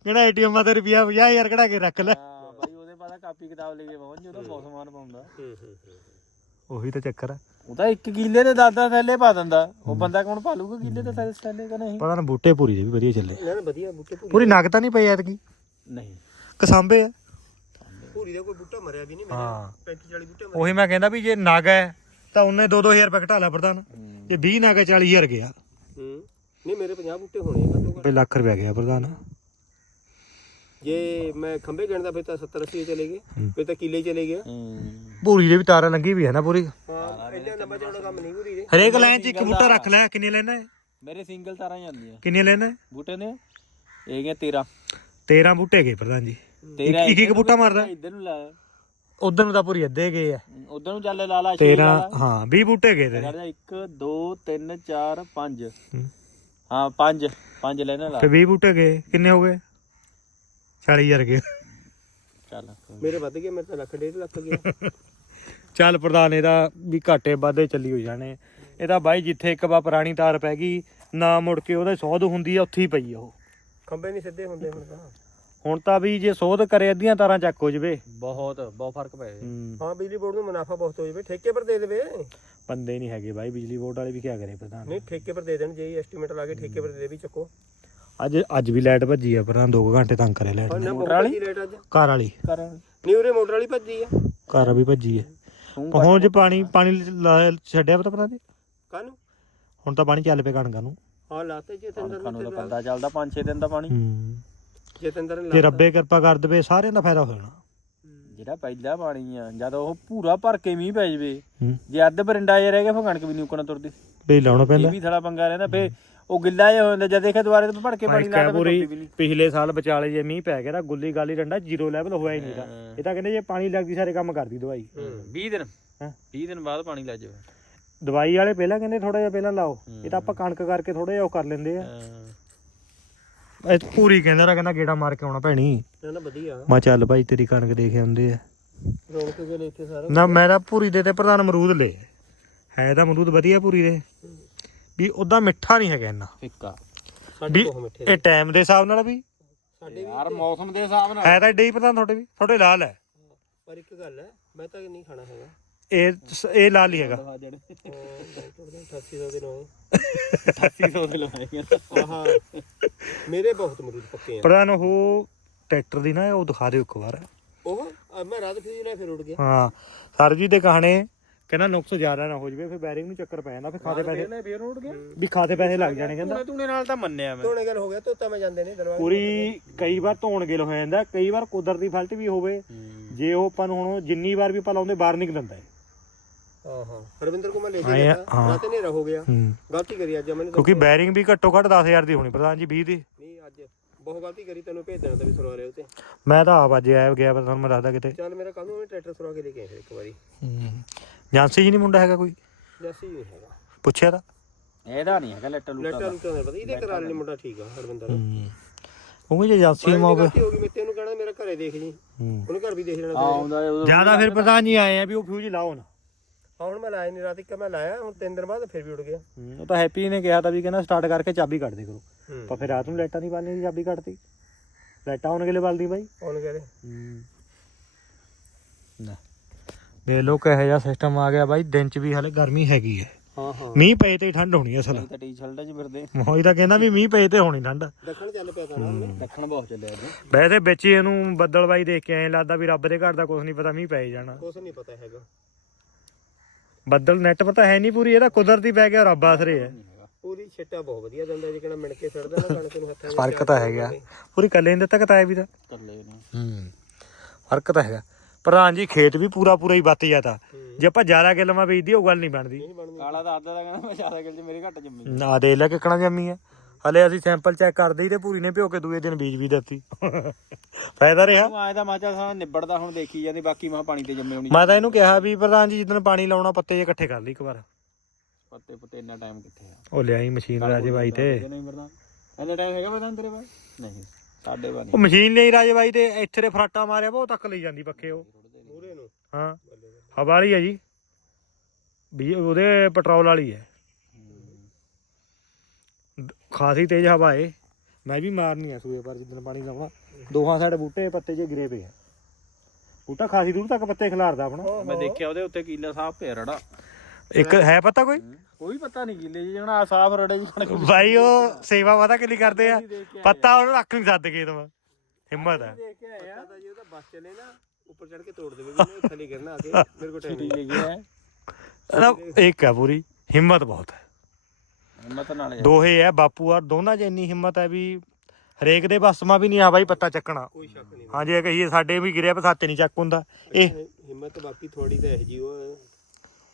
ਕਹਿੰਦਾ ਏਟੀਐਮ ਮਾ ਤੇ ਰੁਪਿਆ 50000 ਕਢਾ ਕੇ ਰੱਖ ਲੈ। ਹਾਂ ਬਾਈ ਉਹਦੇ ਪਤਾ ਕਾਪੀ ਕਿਤਾਬ ਲੈ ਕੇ ਪਹੁੰਚ ਜਦੋਂ ਬਹੁਤ ਸਮਾਨ ਪਾਉਂਦਾ। ਉਹੀ ਤਾਂ ਚੱਕਰ ਹੈ ਉਹ ਤਾਂ ਇੱਕ ਕਿੱਲੇ ਦੇ ਦਾਦਾ ਥੈਲੇ ਪਾ ਦਿੰਦਾ। ਉਹ ਬੰਦਾ ਕੌਣ ਪਾ ਲੂਗਾ ਕਿੱਲੇ ਦੇ ਥੈਲੇ ਥੈਲੇ ਕਿ ਨਹੀਂ। ਪਤਾ ਨਾ ਬੂਟੇ ਪੂਰੀ ਦੇ ਵੀ ਵਧੀਆ ਚੱਲੇ। ਇਹਨਾਂ ਨੇ ਵਧੀਆ ਬੂਟੇ ਪੂਰੀ। ਨਗ ਤਾਂ ਨਹੀਂ ਪਈ ਐਤਕੀ? ਨਹੀਂ। ਕਸਾਂਬੇ ਆ। ਭੂਰੀ ਦਾ ਕੋਈ ਬੂਟਾ ਮਰਿਆ ਵੀ ਨਹੀਂ ਹਾਂ। ਮੇਰੇ 35 40 ਬੂਟੇ ਉਹੀ ਮੈਂ ਕਹਿੰਦਾ ਵੀ ਜੇ ਨਗ ਹੈ ਤਾਂ ਉਹਨੇ 2-2000 ਰੁਪਏ ਘਟਾ ਲਿਆ ਪ੍ਰਧਾਨ। ਜੇ 20 ਨਗ ਹੈ 40000 ਗਿਆ। ਹੂੰ। ਨਹੀਂ ਮੇਰੇ 50 ਬੂਟੇ ਹੋਣੇ ਆ ਘੱਟੋ ਘੱਟ। ਤੇ ਲੱਖ ਰੁਪਏ ਗਿਆ ਪ੍ਰਧਾਨ। ਜੇ ਮੈਂ ਖੰਬੇ ਗਿਣਦਾ ਫਿਰ ਤਾਂ 70 80 ਚਲੇ ਗਏ। ਫਿਰ ਤਾਂ ਕਿੱਲੇ ਚਲੇ ਗਿਆ ਹੂੰ। ਪੂਰੀ ਦੇ ਵੀ ਤਾਰਾਂ ਲੰਗੀ ਵੀ ਹੈ ਨਾ ਪੂਰੀ। ਹਾਂ ਇੰਨਾ ਲੰਬਾ ਚੌੜਾ ਕੰਮ ਨਹੀਂ ਭੂਰੀ ਦੇ। ਹਰੇਕ ਲਾਈਨ 'ਚ ਇੱਕ ਬੂਟਾ ਰੱਖ ਲੈ ਕਿੰਨੇ ਲੈਣਾ ਹੈ? ਮੇਰੇ ਸਿੰਗਲ ਤਾਰਾਂ ਜਾਂਦੀਆਂ ਕਿੰਨੇ ਲੈਣਾ ਹੈ? ਬੂਟੇ ਨੇ ਇਹ ਗਿਆ 13 13 ਬੂਟੇ ਗਏ ਪ੍ਰਧਾਨ ਜੀ। ਤੇਰਾ ਇੱਕ ਇੱਕ ਬੂਟਾ ਮਾਰਦਾ। ਇੱਧਰ ਨੂੰ ਲਾ। ਉਧਰ ਨੂੰ ਤਾਂ ਪੂਰੀ ਅੱਧੇ ਗਏ ਆ। ਉਧਰ ਨੂੰ ਚੱਲ ਲਾ ਲਾ ਛੇ 13 ਲਾ ਲਾ। ਹਾਂ 20 ਬੂਟੇ ਗਏ ਤੇ ਕਰ ਜਾ 1 2 3 4 5 ਹੂੰ। ਹਾਂ 5 5 ਲੈਣਾ ਲਾ। ਤੇ 20 ਬੂਟੇ ਗਏ। ਕਿੰਨੇ ਹੋ ਗਏ? 40000 ਗਏ। ਚੱਲ। ਮੇਰੇ ਵੱਧ ਗਿਆ ਮੇਰੇ ਤਾਂ ਲੱਖ ਡੇਢ ਲੱਖ ਗਿਆ ਚੱਲ ਪ੍ਰਧਾਨ ਇਹਦਾ ਵੀ ਘਾਟੇ ਵਾਧੇ ਚੱਲੀ ਹੋ ਜਾਣੇ। ਇਹ ਤਾਂ ਬਾਈ ਜਿੱਥੇ ਇੱਕ ਵਾਰ ਪੁਰਾਣੀ ਤਾਰ ਪੈ ਗਈ ਨਾ ਮੁੜ ਕੇ ਉਹਦੇ ਸੋਧ ਹੁੰਦੀ ਆ ਉੱਥੇ ਹੀ ਪਈ ਆ ਉਹ। ਖੰਬੇ ਨਹੀਂ ਸਿੱਧੇ ਹੁੰਦੇ ਹੁਣ ਤਾਂ। ਹੁਣ ਤਾਂ ਵੀ ਜੇ ਸੋਧ ਕਰੇ ਅੱਧੀਆਂ ਤਾਰਾਂ ਚੱਕ ਹੋ ਜਵੇ। ਬਹੁਤ ਬਹੁਤ ਫ਼ਰਕ ਪੈ ਗਿਆ ਹਾਂ। ਬਿਜਲੀ ਬੋਰਡ ਨੂੰ ਮੁਨਾਫਾ ਬਹੁਤ ਹੋ ਜਾਵੇ। ਠੇਕੇ ਪਰ ਦੇ ਦੇਵੇ। ਬੰਦੇ ਨਹੀਂ ਹੈਗੇ ਬਾਈ ਬਿਜਲੀ ਬੋਰਡ ਵਾਲੇ ਵੀ ਕੀ ਕਰੇ ਪ੍ਰਧਾਨ? ਨਹੀਂ ਠੇਕੇ ਪਰ ਦੇ ਦੇਣ ਜੇ ਐਸਟੀਮੇਟ ਲਾ ਕੇ ਠੇਕੇ ਪਰ ਦੇ ਦੇ ਵੀ ਚੱਕੋ। ਅੱਜ ਅੱਜ ਵੀ ਲਾਈਟ ਭੱਜੀ ਆ ਪ੍ਰਧਾਨ 2 ਘੰਟੇ ਤੰਗ ਕਰੇ ਲਾਈਟ। ਨੇ ਨਾ ਮੋਟਰ ਵਾਲੀ? ਰੇਟ ਅੱਜ? ਘਰ ਵਾਲੀ। ਕਰ ਨਹੀਂ ਉਰੇ ਮੋਟਰ ਵਾਲੀ ਭੱਜੀ ਆ। ਘਰ ਵੀ ਭੱਜੀ ਹੈ ਜੇ ਪਾਣੀ ਪਾਣੀ ਲਾ- ਛੱਡਿਆ ਪਤਾ ਪ੍ਰਧਾਨ ਜੀ ਕਾਹਨੂੰ? ਹੁਣ ਤਾਂ ਪਾਣੀ ਚੱਲ ਪਿਆ ਕਣਕਾਂ ਨੂੰ। ਹਾਂ ਲਾਤੇ ਜੇ ਤੰਦਰ ਦਾ ਪਤਾ ਚੱਲਦਾ 5-6 ਦਿਨ ਦਾ ਪਾਣੀ। ਹੂੰ। ਜੇ ਨੇ ਜੇ ਰੱਬੇ ਕਿਰਪਾ ਕਰ ਦੇਵੇ ਸਾਰਿਆਂ ਦਾ ਫਾਇਦਾ ਹੋ ਜਾਣਾ। ਜਿਹੜਾ ਪਹਿਲਾ ਪਾਣੀ ਆ ਜਦ ਉਹ ਪੂਰਾ ਭਰ ਕੇ ਮੀਂਹ ਪੈ ਜਵੇ ਹੂੰ। ਜੇ ਅੱਧ ਬਰਿੰਡਾ ਜਿਹਾ ਰਹਿ ਗਿਆ ਫਿਰ ਕਣਕ ਵੀ ਨਹੀਂ ਉੱਕਣਾ ਤੁਰਦੀ। ਬਈ ਲਾਉਣਾ ਇਹ ਪੈਂਦਾ ਵੀ ਥੜਾ ਪੰਗਾ ਰਹਿੰਦਾ ਫੇ ਉਹ ਗਿੱਲਾ ਜਿਹਾ ਹੋ ਜਾਂਦਾ ਜਦ ਦੇਖਿਆ ਦੁਬਾਰੇ ਤੇ ਭੜ ਕੇ ਪਾਣੀ ਲਾ ਦੇ ਪੂਰੀ ਪਿਛਲੇ ਸਾਲ ਵਿਚਾਲੇ ਜੇ ਮੀਂਹ ਪੈ ਗਿਆ ਤਾਂ ਗੁੱਲੀ ਗਾਲੀ ਡੰਡਾ ਜ਼ੀਰੋ ਲੈਵਲ ਹੋਇਆ ਹੀ ਨਹੀਂ ਦਾ ਇਹ ਤਾਂ ਕਹਿੰਦੇ ਜੇ ਪਾਣੀ ਲੱਗਦੀ ਸਾਰੇ ਕੰਮ ਕਰਦੀ ਦਵਾਈ। 20 ਦਿਨ ਹੈਂ? 20 ਦਿਨ ਬਾਅਦ ਪਾਣੀ ਲੱਗ ਜਾਵੇ। ਦਵਾਈ ਵਾਲੇ ਪਹਿਲਾਂ ਕਹਿੰਦੇ ਥੋੜਾ ਜਿਹਾ ਪਹਿਲਾਂ ਲਾਓ। ਇਹ ਤਾਂ ਆਪਾਂ ਕਣਕ ਕਰਕੇ ਥੋੜਾ ਜਿਹਾ ਉਹ ਕਰ ਲੈਂਦੇ ਆ। ਇਹ ਪੂਰੀ ਕਹਿੰਦਾ ਰਾ ਕਹਿੰਦਾ ਗੇੜਾ ਮਾਰ ਕੇ ਆਉਣਾ ਭੈਣੀ। ਨਾ ਨਾ ਵਧੀਆ। ਮੈਂ ਚੱਲ ਭਾਈ ਤੇਰੀ ਕਣਕ ਦੇਖ ਆਉਂਦੇ ਆ। ਰੌਣਕ ਗਏ ਇੱਥੇ ਸਾਰਾ ਨਾ ਮੈਂ ਤਾਂ ਪੂਰੀ ਦੇ ਤੇ ਪ੍ਰਧਾਨ ਅਮਰੂਦ ਲਏ। ਹੈ ਤਾਂ ਅਮਰੂਦ ਵਧੀਆ ਪੂਰੀ ਦੇ। ਵੀ ਉਦਾਂ ਮਿੱਠਾ ਨਹੀਂ ਹੈਗਾ ਇੰਨਾ। ਫਿੱਕਾ। ਸਾਡੇ ਵੀ ਬਹੁਤ ਮਿੱਠੇ ਇਹ ਟਾਈਮ ਦੇ ਹਿਸਾਬ ਨਾਲ ਵੀ। ਸਾਡੇ ਵੀ ਯਾਰ ਮੌਸਮ ਦੇ ਹਿਸਾਬ ਨਾਲ। ਹੈ ਤਾਂ ਏਡੇ ਹੀ ਪ੍ਰਧਾਨ ਤੁਹਾਡੇ ਵੀ। ਤੁਹਾਡੇ ਲਾਲ ਹੈ ਪਰ ਇੱਕ ਗੱਲ ਹੈ ਮੈਂ ਤਾਂ ਨਹੀਂ ਖਾਣਾ ਹੈਗਾ। ਇਹ ਇਹ ਲਾਲ ਹੀ ਹੈਗਾ। ਆ ਜਿਹੜੇ ਉਹ 8800 ਦੇ ਨੋਏ 8800 ਦੇ ਲਵਾਏ ਆਹਾ ਮੇਰੇ ਬਹੁਤ ਮਰੂਦ ਪੱਕੇ ਆ। ਪ੍ਰਧਾਨ ਉਹ ਟਰੈਕਟਰ ਦੀ ਨਾ ਉਹ ਦਿਖਾ ਦਿਓ ਇੱਕ ਵਾਰ। ਉਹ? ਮੈਂ ਰਾਤ ਫਿਰ ਲੈ ਫਿਰ ਉੱਡ ਗਿਆ। ਹਾਂ ਸਰ ਜੀ ਦੇ ਕਹਾਣੇ ਕਹਿੰਦਾ ਨੁਕਸ ਜ਼ਿਆਦਾ ਨਾ ਹੋ ਜਵੇ ਫਿਰ ਬੈਰਿੰਗ ਨੂੰ ਚੱਕਰ ਪੈ ਜਾਂਦਾ ਫਿਰ ਖਾਤੇ ਪੈਸੇ ਫੇਰ ਫੇਰ ਉੱਡ ਗਿਆ। ਵੀ ਖਾਤੇ ਪੈਸੇ ਲੱਗ ਜਾਣੇ ਕਹਿੰਦਾ। ਤੂਨੇ ਤੂਨੇ ਨਾਲ ਤਾਂ ਮੰਨਿਆ ਮੈਂ। ਧੋਣੇ ਗੱਲ ਹੋ ਗਿਆ ਧੋਤਾ ਮੈਂ ਜਾਂਦੇ ਨਹੀਂ ਦਰਵਾਜ਼ੇ ਪੂਰੀ ਕਈ ਵਾਰ ਧੋਣ ਗਿਲ ਹੋ ਜਾਂਦਾ ਕਈ ਵਾਰ ਕੁਦਰਤੀ ਫਲਟ ਵੀ ਹੋਵੇ। ਜੇ ਉਹ ਆਪਾਂ ਨੂੰ ਹੁਣ ਜਿੰਨੀ ਵਾਰ ਵੀ ਆਪਾਂ ਲਾਉਂਦੇ ਬਾਹਰ ਨਿਕਲ ਜਾਂਦਾ ਹੈ। ਹਾਂ ਹਾਂ ਰਵਿੰਦਰ ਕੋ ਮੈਂ ਲੈ ਹਾਂ, ਗਿਆ ਹਾਂ। ਰਾਤ ਹਨੇਰਾ ਹੋ ਗਿਆ। ਹੂੰ। ਗਲਤੀ ਕਰੀ ਅੱਜ ਮੈਨੂੰ ਕਿਉਂਕਿ ਬੈਰਿੰਗ ਵੀ ਘੱਟੋ ਘੱਟ 10000 ਦੀ ਹੋਣੀ ਪ੍ਰਧਾਨ ਜੀ 20 ਦੀ। ਨਹੀਂ ਅੱਜ ਬਹੁਤ ਗਲਤੀ ਕਰੀ ਤੈਨੂੰ ਭੇਜ ਦੇਣਾ ਤਾਂ ਵੀ ਸੁਰਵਾ ਰਿਹਾ ਉਤੇ ਮੈਂ ਤਾਂ ਆਪ ਅੱਜ ਆਇਆ ਗਿਆ ਪਰ ਤੁਹਾਨੂੰ ਮੈਂ ਦੱਸਦਾ ਕਿਤੇ। ਚੱਲ ਮੇਰਾ ਕੱਲ ਨੂੰ ਮੈਂ ਟਰੈਕਟਰ ਸੁਰਵਾ ਕੇ ਲੈ ਕੇ ਆਇਆ ਫਿਰ ਇੱਕ ਵਾਰੀ। ਜਾਂਸੀ ਜੀ ਨਹੀਂ ਮੁੰਡਾ ਹੈਗਾ ਕੋਈ? ਜੈਸੀ ਨਹੀਂ ਹੈਗਾ। ਪੁੱਛਿਆ ਤਾਂ। ਇਹਦਾ ਨਹੀਂ ਹੈਗਾ ਲੈਟਰ ਲੂਟਾ ਲੈਟਰ ਲੂਟਰ ਦਾ ਪਤਾ ਇਹਦੇ ਕਰਾ ਲੈਣੀ ਮੁੰਡਾ ਠੀਕ ਆ ਹਰਵਿੰਦਰ। ਉਹ ਜੇ ਜਾਂਸੀ ਮੈਂ ਮੌਕੇ ਗਲਤੀ ਹੋ ਗਈ ਮੈਂ ਤੈਨੂੰ ਕਹਿਣਾ ਮੇਰਾ ਘਰੇ ਦੇਖ ਜੀ। ਹੂੰ। ਉਹਨੇ ਘਰ ਵੀ ਦੇਖ ਲੈਣਾ ਤੇਰੇ। ਆਉਂਦਾ ਉਦੋਂ ਜ਼ਿਆਦਾ ਫਿਰ ਪ੍ਰਧਾਨ ਜੀ ਆਏ ਆ ਵੀ ਉਹ ਫਿਊਜ਼ ਲਾਓ ਨਾ। ਹੁਣ ਮੈਂ ਲਾਇਆ ਨਹੀਂ ਰਾਤ ਇੱਕ ਮੈਂ ਲਾਇਆ ਹੁਣ ਤਿੰਨ ਦਿਨ ਬਾਅਦ ਫਿਰ ਵੀ ਉੱਡ ਗਿਆ। ਉਹ ਤਾਂ ਹੈਪੀ ਨੇ ਕਿਹਾ ਤਾਂ ਵੀ ਕਹਿੰਦਾ ਸਟਾਰਟ ਕਰਕੇ ਚਾਬੀ ਕੱਢ ਦੇ ਕਰੋ। ਹੂੰ। ਪਰ ਫਿਰ ਰਾਤ ਨੂੰ ਲਾਈਟਾਂ ਨਹੀਂ ਬਾਲਣੀ ਦੀ ਚਾਬੀ ਕੱਢਤੀ। ਲਾਈਟਾਂ ਆਉਣ ਗਲੇ ਬਲਦੀ ਬਾਈ। ਉਹਨੇ ਕਹਦੇ ਨਾ। ਵੇ ਲੋ ਕਿਹੋ ਜਿਹਾ ਸਿਸਟਮ ਆ ਗਿਆ ਬਾਈ ਦਿਨ ਚ ਵੀ ਹਲੇ ਗਰਮੀ ਹੈਗੀ ਹੈ। ਹਾਂ ਹਾਂ। ਮੀਂਹ ਪਏ ਤੇ ਹੀ ਠੰਡ ਹੋਣੀ ਅਸਲ। ਤਾਂ ਟੀ-ਸ਼ਰਟਾਂ 'ਚ ਫਿਰਦੇ। ਮੋਈ ਤਾਂ ਕਹਿੰਦਾ ਵੀ ਮੀਂਹ ਪਏ ਤੇ ਹੋਣੀ ਠੰਡ। ਦੱਖਣ ਚੱਲ ਪਿਆ ਤਾਂ ਨਾ ਦੱਖਣ ਬਹੁਤ ਚੱਲਿਆ ਅੱਜ ਵੈਸੇ ਵਿੱਚ ਹੀ ਇਹਨੂੰ ਬੱਦਲ ਬਾਈ ਦੇਖ ਕੇ ਐਂ ਲੱਗਦਾ ਵੀ ਰੱਬ ਦੇ ਘਰ ਦਾ ਕੁਝ ਨਹੀਂ ਪਤਾ ਮੀਂਹ ਪੈ ਹੀ ਜਾਣਾ। ਕੁਛ ਨਹੀਂ ਪਤਾ ਹੈਗਾ। ਬੱਦਲ ਨੈਟ ਪਤਾ ਹੈ ਨਹੀਂ ਪੂਰੀ ਇਹਦਾ ਕੁਦਰਤੀ ਪੈ ਗਿਆ ਰੱਬ ਆਸਰੇ ਹੈ। ਪੂਰੀ ਛਿੱਟਾ ਬਹੁਤ ਵਧੀਆ ਦਿੰਦਾ ਜੇ ਕਿਹੜਾ ਮਿਣ ਕੇ ਛੱਡਦਾ ਨਾ ਕਣਕ ਨੂੰ ਹੱਥਾਂ 'ਚ ਫ਼ਰਕ ਤਾਂ ਹੈਗਾ। ਪੂਰੀ ਕੱਲੇ ਨੇ ਦਿੱਤਾ ਕਤਾਇਆ ਵੀ ਤਾਂ ਕੱਲੇ ਨੇ। ਹੂੰ ਫ਼ਰਕ ਤਾਂ ਹੈਗਾ। ਪ੍ਰਧਾਨ ਜੀ ਖੇਤ ਵੀ ਪੂਰਾ ਪੂਰਾ ਹੀ ਬੱਤ ਜਾਤਾ ਜੇ ਆਪਾਂ 11 ਕਿਲੋਮਾ ਵੇਚਦੀ ਉਹ ਗੱਲ ਨਹੀਂ ਬਣਦੀ। ਨਹੀਂ ਬਣਦੀ। ਕਾਲਾ ਦਾ ਅੱਧਾ ਦਾ ਕਹਿੰਦਾ ਮੈਂ ਜ਼ਿਆਦਾ ਕਿਲ 'ਚ ਮੇਰੇ ਘੱਟ ਜੰਮੀ। ਨਾ ਦੇ ਲੈ ਕਿਕਣਾ ਜੰਮੀ ਆ। ਹਲੇ ਅਸੀਂ ਸੈਂਪਲ ਚੈੱਕ ਕਰਦੇ ਹੀ ਤੇ ਪੂਰੀ ਨੇ ਭਿਓ ਕੇ ਦੂਏ ਦਿਨ ਬੀਜ ਵੀ ਦਿੱਤੀ। ਫਾਇਦਾ ਰਿਹਾ। ਆਏ ਤਾਂ ਮਾਚਾ ਸਾਰਾ ਨਿਬੜਦਾ ਹੁਣ ਦੇਖੀ ਜਾਂਦੀ ਬਾਕੀ ਮਾ ਪਾਣੀ ਤੇ ਜੰਮੇ ਹੋਣੀ ਮੈਂ ਤਾਂ ਇਹਨੂੰ ਕਿਹਾ ਵੀ ਪ੍ਰਧਾਨ ਜੀ ਜਿੱਦਣ ਪਾਣੀ ਲਾਉਣਾ ਪੱਤੇ ਜੇ ਇਕੱਠੇ ਕਰ ਲਈ ਇੱਕ ਵਾਰ। ਪੱਤੇ ਪੁੱਤੇ ਇੰਨਾ ਟਾਈਮ ਕਿੱਥੇ ਆ? ਉਹ ਲਿਆਈ ਮਸ਼ੀਨ ਰਾਜੇ ਬਾਈ ਤੇ। ਨਹੀਂ ਇੰਨਾ ਟਾਈਮ ਹੈਗਾ ਪਤਾ ਤੇਰੇ ਬਾਈ ਨਹੀਂ ਸਾਡੇ ਬਾ ਉਹ ਮਸ਼ੀਨ ਲਈ ਰਾਜੇ ਬਾਈ ਤੇ ਇੱਥੇ ਦੇ ਫਰਾਟਾ ਮਾਰਿਆ ਬਹੁਤ ਤੱਕ ਲਈ ਜਾਂਦੀ ਪੱਖੇ ਉਹ। ਮੂਰੇ ਨੂੰ। ਹਾਂ। ਹਵਾ ਵਾਲੀ ਹੈ ਜੀ। ਵੀ ਉਹਦੇ ਪੈਟਰੋਲ ਵਾਲੀ ਹੈ। ਖਾਸੀ ਤੇਜ਼ ਹਵਾ ਏ। ਮੈਂ ਵੀ ਮਾਰਨੀ ਆ ਸੂਏ ਪਰ ਜਿੱਦਣ ਪਾਣੀ ਲਾਉਣਾ ਦੋਹਾਂ ਸਾਈਡ ਬੂਟੇ ਪੱਤੇ ਜੇ ਗਿਰੇ ਪਏ ਆ। ਬੂਟਾ ਖਾਸੀ ਦੂਰ ਤੱਕ ਪੱਤੇ ਖਿਲਾਰਦਾ ਆਪਣਾ। ਮੈਂ ਦੇਖਿਆ ਉਹਦੇ ਉੱਤੇ ਕੀਲਾ ਸਾਫ਼ ਪਿਆ ਰੜਾ। ਇੱਕ ਹੈ ਪਤਾ ਕੋਈ? ਕੋਈ ਪਤਾ ਨਹੀਂ ਕੀਲੇ ਜੀ ਜਣਾ ਸਾਫ਼ ਰੜੇ ਜੀ ਬਾਈ ਉਹ ਸੇਵਾ ਵਾਦਾ ਕਿਲੀ ਕਰਦੇ ਆ। ਪੱਤਾ ਉਹਨੂੰ ਰੱਖ ਨਹੀਂ ਸੱਦ ਕੇ ਤਮ ਹਿੰਮਤ ਹੈ ਦੇਖ ਕੇ ਆਇਆ। ਪਤਾ ਜੀ ਉਹਦਾ ਬੱਸ ਚੱਲੇ ਨਾ ਉੱਪਰ ਚੜ ਕੇ ਤੋੜ ਦੇਵੇ ਥੱਲੇ ਗਿਰਨਾ ਆ ਕੇ ਮੇਰੇ ਕੋਲ ਟਾਈਮ ਲੈ ਗਿਆ। ਨਾ ਇੱਕ ਹੈ ਪੂਰੀ। ਹਿੰਮਤ ਬਹੁਤ ਹੈ ਹਿੰਮਤ ਨਾਲ ਯਾਰ। ਦੋਹੇ ਹੈ ਬਾਪੂ ਆ ਦੋਨਾਂ 'ਚ ਇੰਨੀ ਹਿੰਮਤ ਹੈ ਵੀ ਹਰੇਕ ਦੇ ਬਸਮਾ ਵੀ ਨਹੀਂ ਆ ਬਾਈ ਪੱਤਾ ਚੱਕਣਾ। ਕੋਈ ਸ਼ੱਕ ਨਹੀਂ ਹਾਂ ਜੇ ਕਹੀਏ ਸਾਡੇ ਵੀ ਗਿਰਿਆ ਪਰ ਸਾਤੇ ਨਹੀਂ ਚੱਕ ਹੁੰਦਾ। ਇਹ ਹਿੰਮਤ ਬਾਕੀ ਥੋੜੀ ਤਾਂ ਇਹ ਜੀ ਉਹ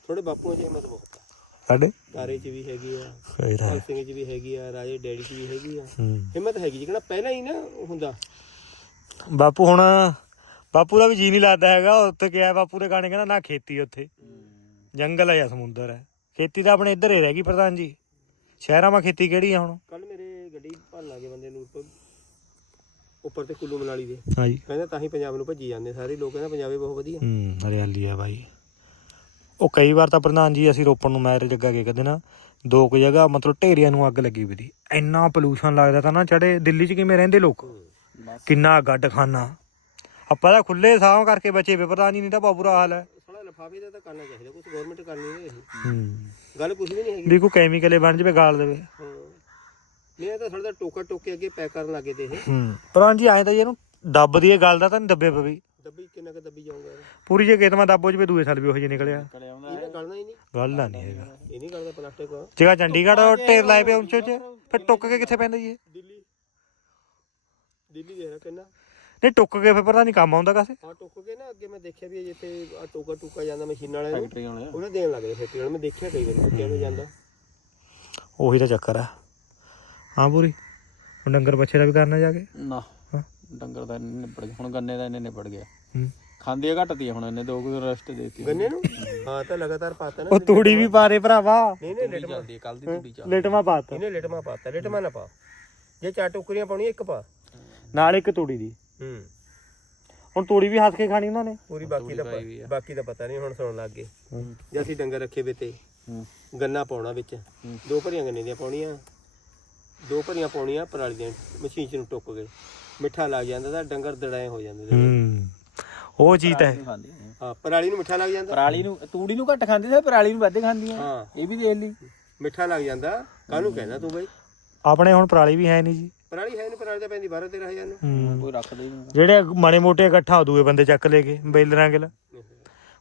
ਥੋੜੇ ਬਾਪੂਆਂ 'ਚ ਹਿੰਮਤ ਬਹੁਤ ਆ। ਸਾਡੇ? ਤਾਰੇ 'ਚ ਵੀ ਹੈਗੀ ਆ ਫੇਰ ਹੈ। ਭਗਤ ਸਿੰਘ 'ਚ ਵੀ ਹੈਗੀ ਆ ਰਾਜੇ ਡੈਡੀ 'ਚ ਵੀ ਹੈਗੀ ਆ। ਹੂੰ। ਹਿੰਮਤ ਹੈਗੀ ਜਿਹੜਾ ਪਹਿਲਾਂ ਹੀ ਨਾ ਉਹ ਹੁੰਦਾ। ਬਾਪੂ ਹੁਣ ਬਾਪੂ ਦਾ ਵੀ ਜੀ ਨਹੀਂ ਲੱਗਦਾ ਹੈਗਾ ਉੱਥੇ ਕਿਹਾ ਬਾਪੂ ਦੇ ਗਾਣੇ ਕਹਿੰਦਾ ਨਾ ਖੇਤੀ ਉੱਥੇ। ਜੰਗਲ ਹੈ ਜਾਂ ਸਮੁੰਦਰ ਹੈ ਖੇਤੀ ਤਾਂ ਆਪਣੇ ਇੱਧਰ ਹੀ ਰਹਿ ਗਈ ਪ੍ਰਧਾਨ ਜੀ। ਸ਼ਹਿਰਾਂ 'ਮਾ ਖੇਤੀ ਕਿਹੜੀ ਆ ਹੁਣ? ਕੱਲ ਮੇਰੇ ਗੱਡੀ ਭੰਨ ਲਾਗੇ ਬੰਦੇ ਨੂੰ ਉੱਪਰ। ਉੱਪਰ ਤੇ ਕੁੱਲੂ ਮਨਾਲੀ ਦੇ। ਹਾਂਜੀ। ਕਹਿੰਦਾ ਤਾਂ ਹੀ ਪੰਜਾਬ ਨੂੰ ਭੱਜੀ ਜਾਂਦੇ ਸਾਰੇ ਲੋਕ ਕਹਿੰਦਾ ਪੰਜਾਬੇ ਬਹੁਤ ਵਧੀਆ। ਹੂੰ ਹਰਿਆਲੀ ਆ ਬਾਈ। ਉਹ ਕਈ ਵਾਰ ਤਾਂ ਪ੍ਰਧਾਨ ਜੀ ਅਸੀਂ ਰੋਪਣ ਨੂੰ ਮੈਰਿਜ ਅੱਗਾ ਗਏ ਕਦੇ ਨਾ ਦੋ ਕੁ ਜਗ੍ਹਾ ਮਤਲਬ ਢੇਰੀਆਂ ਨੂੰ ਅੱਗ ਲੱਗੀ ਵੀ ਦੀ ਇੰਨਾ ਪੋਲੂਸ਼ਨ ਲੱਗਦਾ ਤਾਂ ਨਾ ਚੜੇ ਦਿੱਲੀ 'ਚ ਕਿਵੇਂ ਰਹਿੰਦੇ ਲੋਕ? ਕਿੰਨਾ ਗੱਡ ਖਾਨਾ ਆਪਾਂ ਤਾਂ ਖੁੱਲੇ ਸਾਹ ਕਰਕੇ ਬਚੇ ਵੇ ਪ੍ਰਧਾਨ ਜੀ ਨਹੀਂ ਤਾਂ ਬਹੁਤ ਬੁਰਾ ਹਾਲ ਹੈ। ਸਾਲਾ ਲਫਾਫੇ ਦਾ ਤਾਂ ਕਰਨਾ ਚਾਹੀਦਾ ਕੁਝ ਗਵਰਨਮੈਂਟ ਕਰਨੀ ਨਹੀਂ ਹੂੰ। ਗੱਲ ਕੁਝ ਵੀ ਨਹੀਂ ਹੈਗੀ। ਵੀ ਕੋਈ ਕੈਮੀਕਲੇ ਬਣ ਜਵੇ ਗਾਲ ਦੇਵੇ। ਹਾਂ। ਨਹੀਂ ਇਹ ਤਾਂ ਸਾਡਾ ਟੋਕਾ ਟੋਕੇ ਅੱਗੇ ਪੈਕ ਕਰਨ ਲੱਗੇ ਤੇ ਇਹ। ਹੂੰ। ਪ੍ਰਧਾਨ ਜੀ ਐਂ ਤਾਂ ਜੀ ਇਹਨੂੰ ਦੱਬ ਦੀ ਇਹ ਗੱਲ ਦਾ ਤਾਂ ਨਹੀਂ ਦੱਬੇ ਪਵੇ ਦੱਬੀ ਕਿੰਨਾ ਕ ਦੱਬੀ ਜਾਊਗਾ ਪੂਰੀ ਜੇ ਗੇਤਮਾ ਦੱਬੋ ਜਵੇ ਦੂਏ ਸਾਲ ਵੀ ਉਹੋ ਜਿਹੇ ਨਿਕਲਿਆ। ਕਲੇ ਆਉਂਦਾ ਇਹਨੇ ਗਲਣਾ ਹੀ ਨਹੀਂ। ਗੱਲ ਆ ਨਹੀਂ ਹੈਗਾ। ਇਹ ਨਹੀਂ ਗਲਦਾ ਪਲਾਸਟਿਕ। ਜਿਹੜਾ ਚੰਡੀਗੜ੍ਹ ਉਹ ਢੇਰ ਲਾਏ ਪਏ ਉੱਚੇ ਚ ਫਿਰ ਟੁੱਕ ਕੇ ਕਿੱਥੇ ਪੈਂਦਾ ਜੀ ਇਹ? ਦਿੱਲੀ। ਦਿੱਲੀ ਦੇਖ ਰਿਹਾ ਕਿੰਨਾ। ਨਹੀਂ ਟੁੱਕ ਕੇ ਫਿਰ ਪਤਾ ਨਹੀਂ ਕੰਮ ਆਉਂਦਾ ਕਾਸੇ ਹਾਂ ਟੁੱਕ ਕੇ ਨਾ ਅੱਗੇ ਮੈਂ ਦੇਖਿਆ ਵੀ ਜਿੱਥੇ ਆ ਟੋਕਾ ਟੁੱਕਾ ਜਾਂਦਾ ਮਸ਼ੀਨ ਵਾਲੇ ਨੂੰ ਫੈਕਟਰੀ ਵਾਲੇ ਉਹਨੇ ਦੇਣ ਲੱਗ ਗਏ ਫੈਕਟਰੀ ਵਾਲੇ। ਮੈਂ ਦੇਖਿਆ ਕਈ ਵਾਰੀ ਕਿਵੇਂ ਜਾਂਦਾ। ਉਹੀ ਤਾਂ ਚੱਕਰ ਆ। ਹਾਂ ਪੂਰੀ। ਹੁਣ ਡੰਗਰ ਬੱਚੇ ਦਾ ਵੀ ਕਰਨਾ ਜਾ ਕੇ। ਨਾ ਹਾਂ। ਡੰਗਰ ਦਾ ਇੰਨੇ ਨਿਬੜ ਗਿਆ ਹੁਣ ਗੰਨੇ ਦਾ ਇੰਨੇ ਨਿਬੜ ਗਿਆ। ਹੂੰ। ਖਾਂਦੀ ਘੱਟ ਤੀ ਹੁਣ ਇਹਨੇ ਦੋ ਕੁ ਰੈਸਟ ਦੇਤੀ। ਗੰਨੇ ਨੂੰ? ਹਾਂ ਤਾਂ ਲਗਾਤਾਰ ਪਾਤਾ ਨਾ। ਉਹ ਤੂੜੀ ਵੀ ਪਾ ਦੇ ਭਰਾਵਾ। ਨਹੀਂ ਨਹੀਂ ਲੇਟਮਾ ਚੱਲਦੀ ਕੱਲ ਦੀ ਤੂੜੀ ਚੱਲ ਲੇਟਵਾ ਪਾਤਾ ਇਹਨੇ ਲੇਟਮਾ ਪਾਤਾ। ਲੇਟਮਾ ਨਾ ਪਾ। ਜੇ ਚਾਰ ਟੋਕਰੀਆਂ ਪਾਉਣੀਆਂ ਇੱਕ ਪਾ। ਨਾਲ ਇੱਕ ਤੂੜੀ ਦੀ। ਹੂੰ। ਹੁਣ ਤੂੜੀ ਵੀ ਹੱਥ ਕੇ ਖਾਣੀ ਉਹਨਾਂ ਨੇ। ਪੂਰੀ ਬਾਕੀ ਦਾ। ਬਾਕੀ ਦਾ ਪਤਾ ਨਹੀਂ ਹੁਣ ਸੁਣਨ ਲੱਗ ਗਏ। ਜੇ ਅਸੀਂ ਡੰਗਰ ਰੱਖੇ ਵੇ ਤੇ। ਗੰਨਾ ਪਾਉਣਾ ਵਿੱਚ। ਦੋ ਭਰੀਆਂ ਗੰਨੇ ਦੀਆਂ ਪਾਉਣੀਆਂ। ਦੋ ਭਰੀਆਂ ਪਾਉਣੀਆਂ ਪਰਾਲੀ ਦੀਆਂ ਮਸ਼ੀਨ ਚ ਨੂੰ ਟੁੱਕ ਗਏ ਮਿੱਠਾ ਲੱਗ ਜਾਂਦਾ ਤਾਂ ਡੰਗਰ ਦੜਾਏ ਹੋ ਜਾਂਦੇ ਤੇ। ਹੂੰ। ਉਹ ਚੀਜ਼ ਤਾਂ ਹੈ। ਖਾਂਦੀ ਪਰਾਲੀ ਨੂੰ ਮਿੱਠਾ ਲੱਗ ਜਾਂਦਾ। ਪਰਾਲੀ ਨੂੰ ਤੂੜੀ ਨੂੰ ਘੱਟ ਖਾਂਦੀ ਸੀ ਪਰਾਲੀ ਨੂੰ ਵੱਧ ਖਾਂਦੀਆਂ। ਹਾਂ। ਇਹ ਵੀ ਦੇਖ ਲਈ। ਮਿੱਠਾ ਲੱਗ ਜਾਂਦਾ। ਕਾਹਨੂੰ ਕਹਿਣਾ ਤੂੰ ਬਈ? ਆਪਣੇ ਹੁਣ ਪਰਾਲੀ ਵੀ ਹੈ ਨਹੀਂ ਜੀ। ਪਰਾਲੀ ਹੈ ਨਹੀਂ ਪਰਾਲੀ ਤਾਂ ਪੈਂਦੀ 12 13000 ਨੂੰ ਹੂੰ। ਕੋਈ ਰੱਖਦਾ ਹੀ ਨਹੀਂ। ਜਿਹੜੇ ਮਾੜੇ ਮੋਟੇ ਇਕੱਠਾ ਦੂਏ ਬੰਦੇ ਚੱਕ ਲੈ ਬੇਲਰਾਂ ਗਿਲ।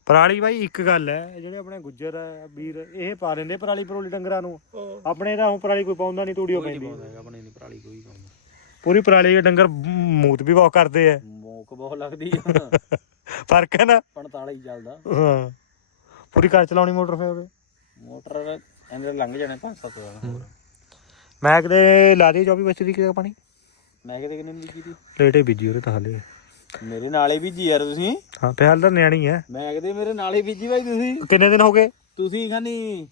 ਪਰਾਲੀ ਬਾਈ ਇੱਕ ਗੱਲ ਹੈ ਜਿਹੜੇ ਆਪਣੇ ਗੁੱਜਰ ਆ ਵੀਰ ਇਹ ਪਾ ਦਿੰਦੇ ਪਰਾਲੀ ਪਰੋਲੀ ਡੰਗਰਾਂ ਨੂੰ। ਆਪਣੇ ਤਾਂ ਹੁਣ ਪਰਾਲੀ ਕੋਈ ਪਾਉਂਦਾ ਨਹੀਂ ਤੂੜੀ ਉਹ ਪੈਂਦੀ। ਆਪਣੇ ਨਹੀਂ ਪਰਾਲੀ ਕੋਈ ਪਾਉਂਦਾ। ਪੂਰੀ ਪਰਾਲੀ ਦੇ ਡੰਗਰ ਮੂਤ ਵੀ ਬਹੁਤ ਕਰਦੇ ਆ। ਮੋਕ ਬਹੁਤ ਲੱਗਦੀ ਆ। ਫ਼ਰਕ ਹੈ ਨਾ? 45 ਚੱਲਦਾ। ਹਾਂ। ਪੂਰੀ ਕਾਰ ਚਲਾਉਣੀ ਮੋਟਰ ਫੇ ਉਹਦੇ ਮੋਟਰ ਐਂਦੇ ਲੰਘ ਜਾਣੇ 5-7 ਵਾਰ। ਮੈਂ ਕਿਤੇ ਲਾ ਦੀ 24 ਬੱਚੇ ਦੀ ਕਿਹਦਾ ਪਾਣੀ ਮੈਂ ਕਿਤੇ ਕਿੰਨੇ ਦੀ ਕੀਤੀ? ਲੇਟੇ ਬੀਜੀ ਉਹਦੇ ਤਾਂ ਹਲੇ। ਮੇਰੇ ਨਾਲੇ ਬੀਜੀ ਯਾਰ ਤੁਸੀਂ। ਹਾਂ ਤੇ ਹਾਲ ਤਾਂ ਨਿਆਣੀ ਹੈ ਮੈਂ ਕਿਤੇ ਮੇਰੇ ਨਾਲੇ ਬੀਜੀ ਭਾਈ ਤੁਸੀਂ। ਕਿੰਨੇ ਦਿਨ ਹੋ ਗਏ? ਤੁਸੀਂ ਖਾਨੀ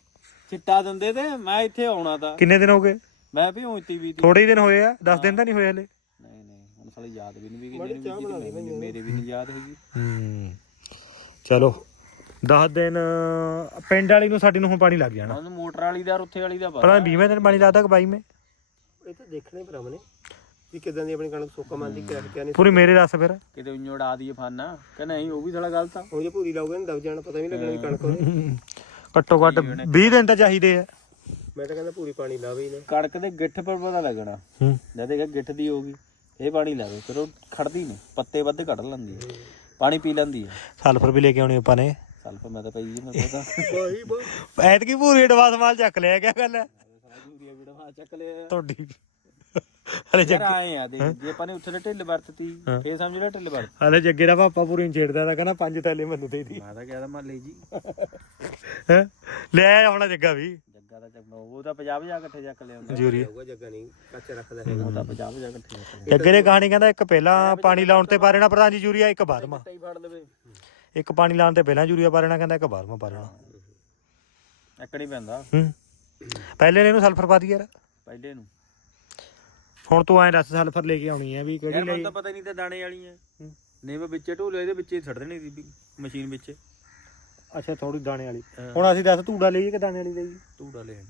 ਚਿੱਟਾ ਦਿੰਦੇ ਤੇ ਮੈਂ ਇੱਥੇ ਆਉਣਾ ਤਾਂ। ਕਿੰਨੇ ਦਿਨ ਹੋ ਗਏ? ਮੈਂ ਵੀ ਉਂਤੀ ਵੀ ਥੋੜੇ ਹੀ ਦਿਨ ਹੋਏ ਆ 10 ਦਿਨ ਤਾਂ ਨਹੀਂ ਹੋਏ ਹਲੇ। ਨਹੀਂ ਨਹੀਂ ਹੁਣ ਸਾਲੇ ਯਾਦ ਵੀ ਨਹੀਂ ਵੀ ਕਿੰਨੇ ਬੀਜੀ ਮੇਰੇ ਵੀ ਨਹੀਂ ਯਾਦ ਹੈਗੀ। ਹੂੰ ਚਲੋ। 10 ਦਿਨ ਪਿੰਡ ਵਾਲੀ ਨੂੰ ਸਾਡੀ ਨੂੰ ਹੁਣ ਪਾਣੀ ਲੱਗ ਜਾਣਾ। ਹੁਣ ਮੋਟਰ ਵਾਲੀ ਦਾ ਔਰ ਉੱਥੇ ਵਾਲੀ ਦਾ ਪਤਾ। 20ਵੇਂ ਦਿਨ ਪਾਣੀ ਲੱਗਦਾ ਕਿ 22ਵੇਂ ਇਹ ਤਾਂ ਦੇਖਣੇ ਭਰਾਵਾਂ ਨੇ ਵੀ ਕਿਦਾਂ ਦੀ ਆਪਣੀ ਕਣਕ ਸੁੱਕਾ ਮੰਦੀ ਕਿਆ ਕਿਆ ਨਹੀਂ ਪੂਰੀ ਮੇਰੇ ਦੱਸ ਫਿਰ। ਕਿਤੇ ਉਂਝ ਉਡਾ ਦਈਏ ਫਾਨਾ। ਕਿ ਨਹੀਂ ਉਹ ਵੀ ਥੋੜਾ ਗਲਤ ਆ। ਉਹ ਜੇ ਭੂਰੀ ਲਾਉਗੇ ਨਾ ਦਬ ਜਾਣਾ ਪਤਾ ਵੀ ਨੀ ਲੱਗਣਾ ਵੀ ਕਣਕ ਉਹਦੇ ਘੱਟੋ ਘੱਟ 20 ਦਿਨ ਤਾਂ ਚਾਹੀਦੇ ਆ। ਮੈਂ ਤਾਂ ਕਹਿੰਦਾ ਪੂਰੀ ਪਾਣੀ ਲਾਵੇ ਹੀ ਨਾ। ਕਣਕ ਦੇ ਗਿੱਠ ਪਰ ਪਤਾ ਲੱਗਣਾ। ਹੂੰ। ਜਦ ਇਹ ਗਿੱਠ ਦੀ ਹੋਗੀ ਇਹ ਪਾਣੀ ਲਾਵੇ ਫਿਰ ਉਹ ਖੜਦੀ ਨਹੀਂ ਪੱਤੇ ਵੱਧ ਕੱਢ ਲੈਂਦੀ ਹੈ ਪਾਣੀ ਪੀ ਲੈਂਦੀ ਹੈ ਸਲਫਰ ਵੀ ਲੈ ਕੇ ਆਉਣੀ ਆਪਾਂ ਨੇ। ਸਲਫਰ ਮੈਂ ਤਾਂ ਪਈ ਜੀ ਮੈਂ ਪਤਾ ਬਾਈ ਬਾਈ ਐਤਕੀ ਪੂਰੀ ਐਡਵਾਂਸ ਮਾਲ ਚੱਕ ਲਿਆ ਕਿਆ ਗੱਲ ਹੈ ਯੂਰੀਆ ਵੀੜਾ ਚੱਕ ਲਿਆ। ਤੁਹਾਡੀ ਹਲੇ ਯਾਰ ਜੱਗ ਆਏ ਆ ਦੇਖ ਜੇ ਆਪਾਂ ਨੇ ਉੱਥੇ ਢਿੱਲ ਵਰਤਤੀ ਫੇਰ ਸਮਝ ਲੈ ਢਿੱਲ ਵਰਤ ਹਲੇ ਜੱਗੇ ਦਾ ਪਾਪਾ ਪੂਰੀ ਨੀ ਛੇੜਦਾ ਤਾਂ ਕਹਿੰਦਾ ਪੰਜ ਥੈਲੇ ਮੈਨੂੰ ਦੇ ਦੀ। ਮੈਂ ਤਾਂ ਕਹਿਦਾ ਮੰਨ ਲਈ ਜੀ। ਹੈਂ? ਲੈ ਆਉਣਾ ਜੱਗਾ ਵੀ। ਜੱਗਾ ਦਾ ਚੱਕ ਉਹ ਤਾਂ 50 50 ਇਕੱਠੇ ਚੱਕ ਲਿਆਉਂਦਾ ਜੂਰੀ ਹੋਊਗਾ ਜੱਗਾ ਨਹੀਂ ਕੱਚ ਰੱਖਦਾ ਹੈਗਾ ਉਹ ਤਾਂ 50 50 ਇਕੱਠੇ ਚੱਕ ਲਿਆ। ਜੱਗੇ ਨੇ ਕਹਾਣੀ ਕਹਿੰਦਾ ਇੱਕ ਪਹਿਲਾਂ ਪਾਣੀ ਲਾਉਣ ਤੇ ਪਾ ਰਹਿਣਾ ਪ੍ਰਧਾਨ ਜੀ ਯੂਰੀਆ ਇੱਕ ਬਾਅਦ ਮਾ। ਟਾਈ ਫੜ ਲਵੇ। ਇੱਕ ਪਾਣੀ ਲਾਉਣ ਤੇ ਪਹਿਲਾਂ ਯੂਰੀਆ ਪਾ ਕਹਿੰਦਾ ਇੱਕ ਬਾਅਦ ਮਾ ਪਾ ਰਹਿਣਾ ਇੱਕੜੀ ਪੈਂਦਾ। ਹੂੰ। ਪਹਿਲੇ ਨੇ ਇਹਨੂੰ ਸਲਫਰ ਪਾ ਦੀ ਯਾਰ। ਪਹਿਲੇ ਨੂੰ। ਹੁਣ ਤੂੰ ਐਂ ਦੱਸ ਸਲਫਰ ਲੈ ਕੇ ਆਉਣੀ ਹੈ ਵੀ ਕਿਹੜੀ ਯਾਰ ਲਈ ਮੈਨੂੰ ਤਾਂ ਪਤਾ ਹੀ ਨਹੀਂ ਤੇ ਦਾਣੇ ਵਾਲੀਆਂ ਨਹੀਂ ਮੈਂ ਵਿੱਚੇ ਢੋਲੇ ਇਹਦੇ ਵਿੱਚੇ ਛੱਡ ਦੇਣੀ ਸੀ ਵੀ ਮਸ਼ੀਨ ਵਿੱਚ। ਅੱਛਾ ਥੋੜੀ ਦਾਣੇ ਵਾਲੀ। ਹੁਣ ਅਸੀਂ ਦੱਸ ਧੂੜਾ ਲਈਏ ਕਿ ਦਾਣੇ ਵਾਲੀ ਲਈਏ ਧੂੜਾ ਲੈ।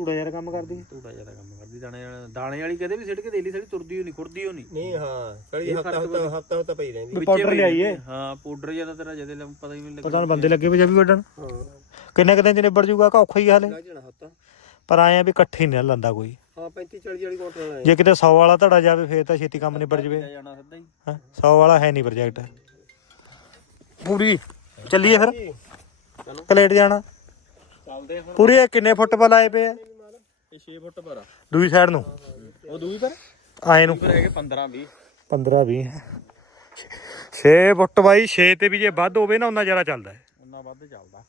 ਧੂੜਾ ਯਾਰ ਕੰਮ ਕਰਦੀ ਹੈ। ਧੂੜਾ ਜ਼ਿਆਦਾ ਕੰਮ ਕਰਦੀ ਦਾਣੇ ਵਾਲਾ ਦਾਣੇ ਵਾਲੀ ਕਦੇ ਵੀ ਸਿੱਟ ਕੇ ਦੇ ਲਈ ਸਾਡੀ ਤੁਰਦੀ ਹੋ ਨਹੀਂ ਖੁਰਦੀ ਹੋ ਨਹੀਂ ਨਹੀਂ ਹਾਂ ਕੜੀ ਹਫਤਾ ਹਫਤਾ ਹਫਤਾ ਹਫਤਾ ਪਈ ਰਹਿੰਦੀ। ਪਾਊਡਰ ਲਿਆਈਏ। ਹਾਂ ਪਾਊਡਰ ਜ਼ਿਆਦਾ ਤੇਰਾ ਜਦੇ ਲੱਗ ਪਤਾ ਹੀ ਨਹੀਂ ਲੱਗਦਾ ਪਤਾ ਨੀ ਬੰਦੇ ਲੱਗੇ ਵੀ ਜਬੀ ਵੱਢਣ। ਹਾਂ। ਕਿੰਨੇ ਕੁ ਦਿਨ ਚ ਨਿਬੜ ਜੂਗਾ ਕਿ ਔਖਾ ਹੀ ਆ ਹਲੇ। ਲੱਗ ਜਾਣਾ ਹਫਤਾ। ਪਰ ਆਏ ਆ ਵੀ ਇਕੱਠੇ ਨਹੀਂ ਲੰਦਾ ਕੋਈ। ਹਾਂ 35 40 ਵਾਲੀ ਕੁਆਂਟਲ ਵਾਲਾ ਜੇ ਕਿਤੇ 100 ਵਾਲਾ ਧੜਾ ਜਾਵੇ ਫੇਰ ਤਾਂ ਛੇਤੀ ਕੰਮ ਨਿਬੜ ਜਵੇ। ਜਾਣਾ ਸਿੱਧਾ ਹੀ। ਹਾਂ 100 ਵਾਲਾ ਹੈ ਨਹੀਂ ਪ੍ਰੋਜੈਕਟ ਪੂਰੀ ਚੱਲੀਏ ਫਿਰ। ਕਲੇਟ ਜਾਣਾ। ਚੱਲਦੇ ਹੁਣ। ਪੂਰੀ ਇਹ ਕਿੰਨੇ ਫੁੱਟ ਪਾ ਲਾਏ ਪਏ ਆ? ਇਹ 6 ਫੁੱਟ ਪਰ ਆ। ਦੂਜੀ ਸਾਈਡ ਨੂੰ। ਉਹ ਦੂਈ ਪਰ? ਆਏ ਨੂੰ। ਪਰ ਹੈਗੇ 15 20 15 20 6 ਫੁੱਟ ਬਾਈ 6 ਤੇ ਵੀ ਜੇ ਵੱਧ ਹੋਵੇ ਨਾ ਉਹਨਾਂ ਜ਼ਿਆਦਾ ਚੱਲਦਾ ਹੈ। ਉਹਨਾਂ ਵੱਧ ਚੱਲਦਾ।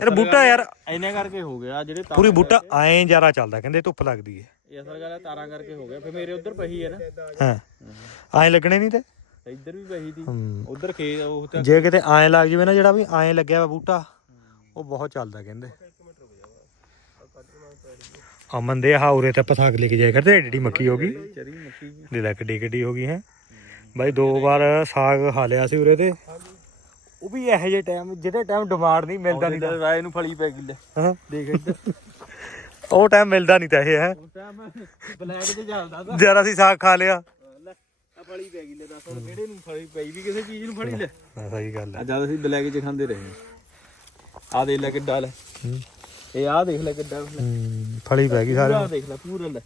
ਇਹ ਬੂਟਾ ਯਾਰ। ਐਨੇ ਕਰਕੇ ਹੋ ਗਿਆ ਜਿਹੜੇ ਤਾਰਾਂ ਪੂਰੀ ਬੂਟਾ ਐਂ ਜ਼ਿਆਦਾ ਚੱਲਦਾ ਕਹਿੰਦੇ ਧੁੱਪ ਲੱਗਦੀ ਹੈ। ਇਹ ਅਸਲ ਗੱਲ ਹੈ ਤਾਰਾਂ ਕਰਕੇ ਹੋ ਗਿਆ। ਫਿਰ ਮੇਰੇ ਉਧਰ ਪਹੀ ਹੈ ਨਾ। ਹਾਂ। ਐਂ ਲੱਗਣੇ ਨਹੀਂ ਤੇ? ਇੱਧਰ ਵੀ ਪਹੀ ਦੀ ਹੂੰ। ਉਧਰ ਖੇਤ ਉਹ ਤਾਂ ਜੇ ਕਿਤੇ ਐਂ ਲੱਗ ਜਵੇ ਨਾ ਜਿਹੜਾ ਵੀ ਐਂ ਲੱਗਿਆ ਬੂਟਾ ਉਹ ਬਹੁਤ ਚੱਲਦਾ ਕਹਿੰਦੇ। ਅਮਨ ਦੇ ਹਾਉਰੇ ਤੇ ਪਸਾਕ ਲੈ ਕੇ ਜਾਇਆ ਕਰਦੇ ਏਡੀ ਮੱਕੀ ਹੋ ਗਈ। ਦੇ ਲੈ ਕਿੱਡੀ ਕਿੱਡੀ ਹੋ ਗਈ ਹੈ। ਬਾਈ ਦੋ ਵਾਰ ਸਾਗ ਖਾ ਲਿਆ ਸੀ ਉਰੇ ਤੇ। ਉਹ ਵੀ ਇਹੋ ਜਿਹੇ ਟਾਈਮ ਜਿਹਦੇ ਟਾਈਮ ਡਿਮਾਂਡ ਨਹੀਂ ਮਿਲਦਾ ਨਹੀਂ ਰਾਏ ਨੂੰ ਫਲੀ ਪੈ ਗਈ ਲੈ। ਦੇਖ ਇੱਧਰ। ਉਹ ਟਾਈਮ ਮਿਲਦਾ ਨਹੀਂ ਤਾਂ ਇਹ ਹੈ। ਟਾਈਮ ਬਲੈਕ ਤੇ। ਚੱਲਦਾ ਜਰਾ ਸਾਗ ਖਾ ਲਿਆ। ਫਲੀ ਪੈ ਗਈ ਲੈ ਦੱਸ ਹੁਣ ਕਿਹੜੇ ਨੂੰ ਫਲੀ ਪਈ ਵੀ ਕਿਸੇ ਚੀਜ਼ ਨੂੰ ਫੜੀ ਲੈ। ਸਹੀ ਗੱਲ ਹੈ। ਜਦ ਅਸੀਂ ਬਲੈਕ ਚ ਖਾਂਦੇ ਰਹੇ ਆ ਦੇਖ ਲੈ ਕਿੱਡਾ ਲੈ। ਇਹ ਆ ਦੇਖ ਲੈ ਕਿੱਡਾ ਹੂੰ, ਫਲੀ ਪੈ ਗਈ ਸਾਰੇ ਪੂਰਾ ਦੇਖ ਲੈ ਪੂਰਾ ਲੈ।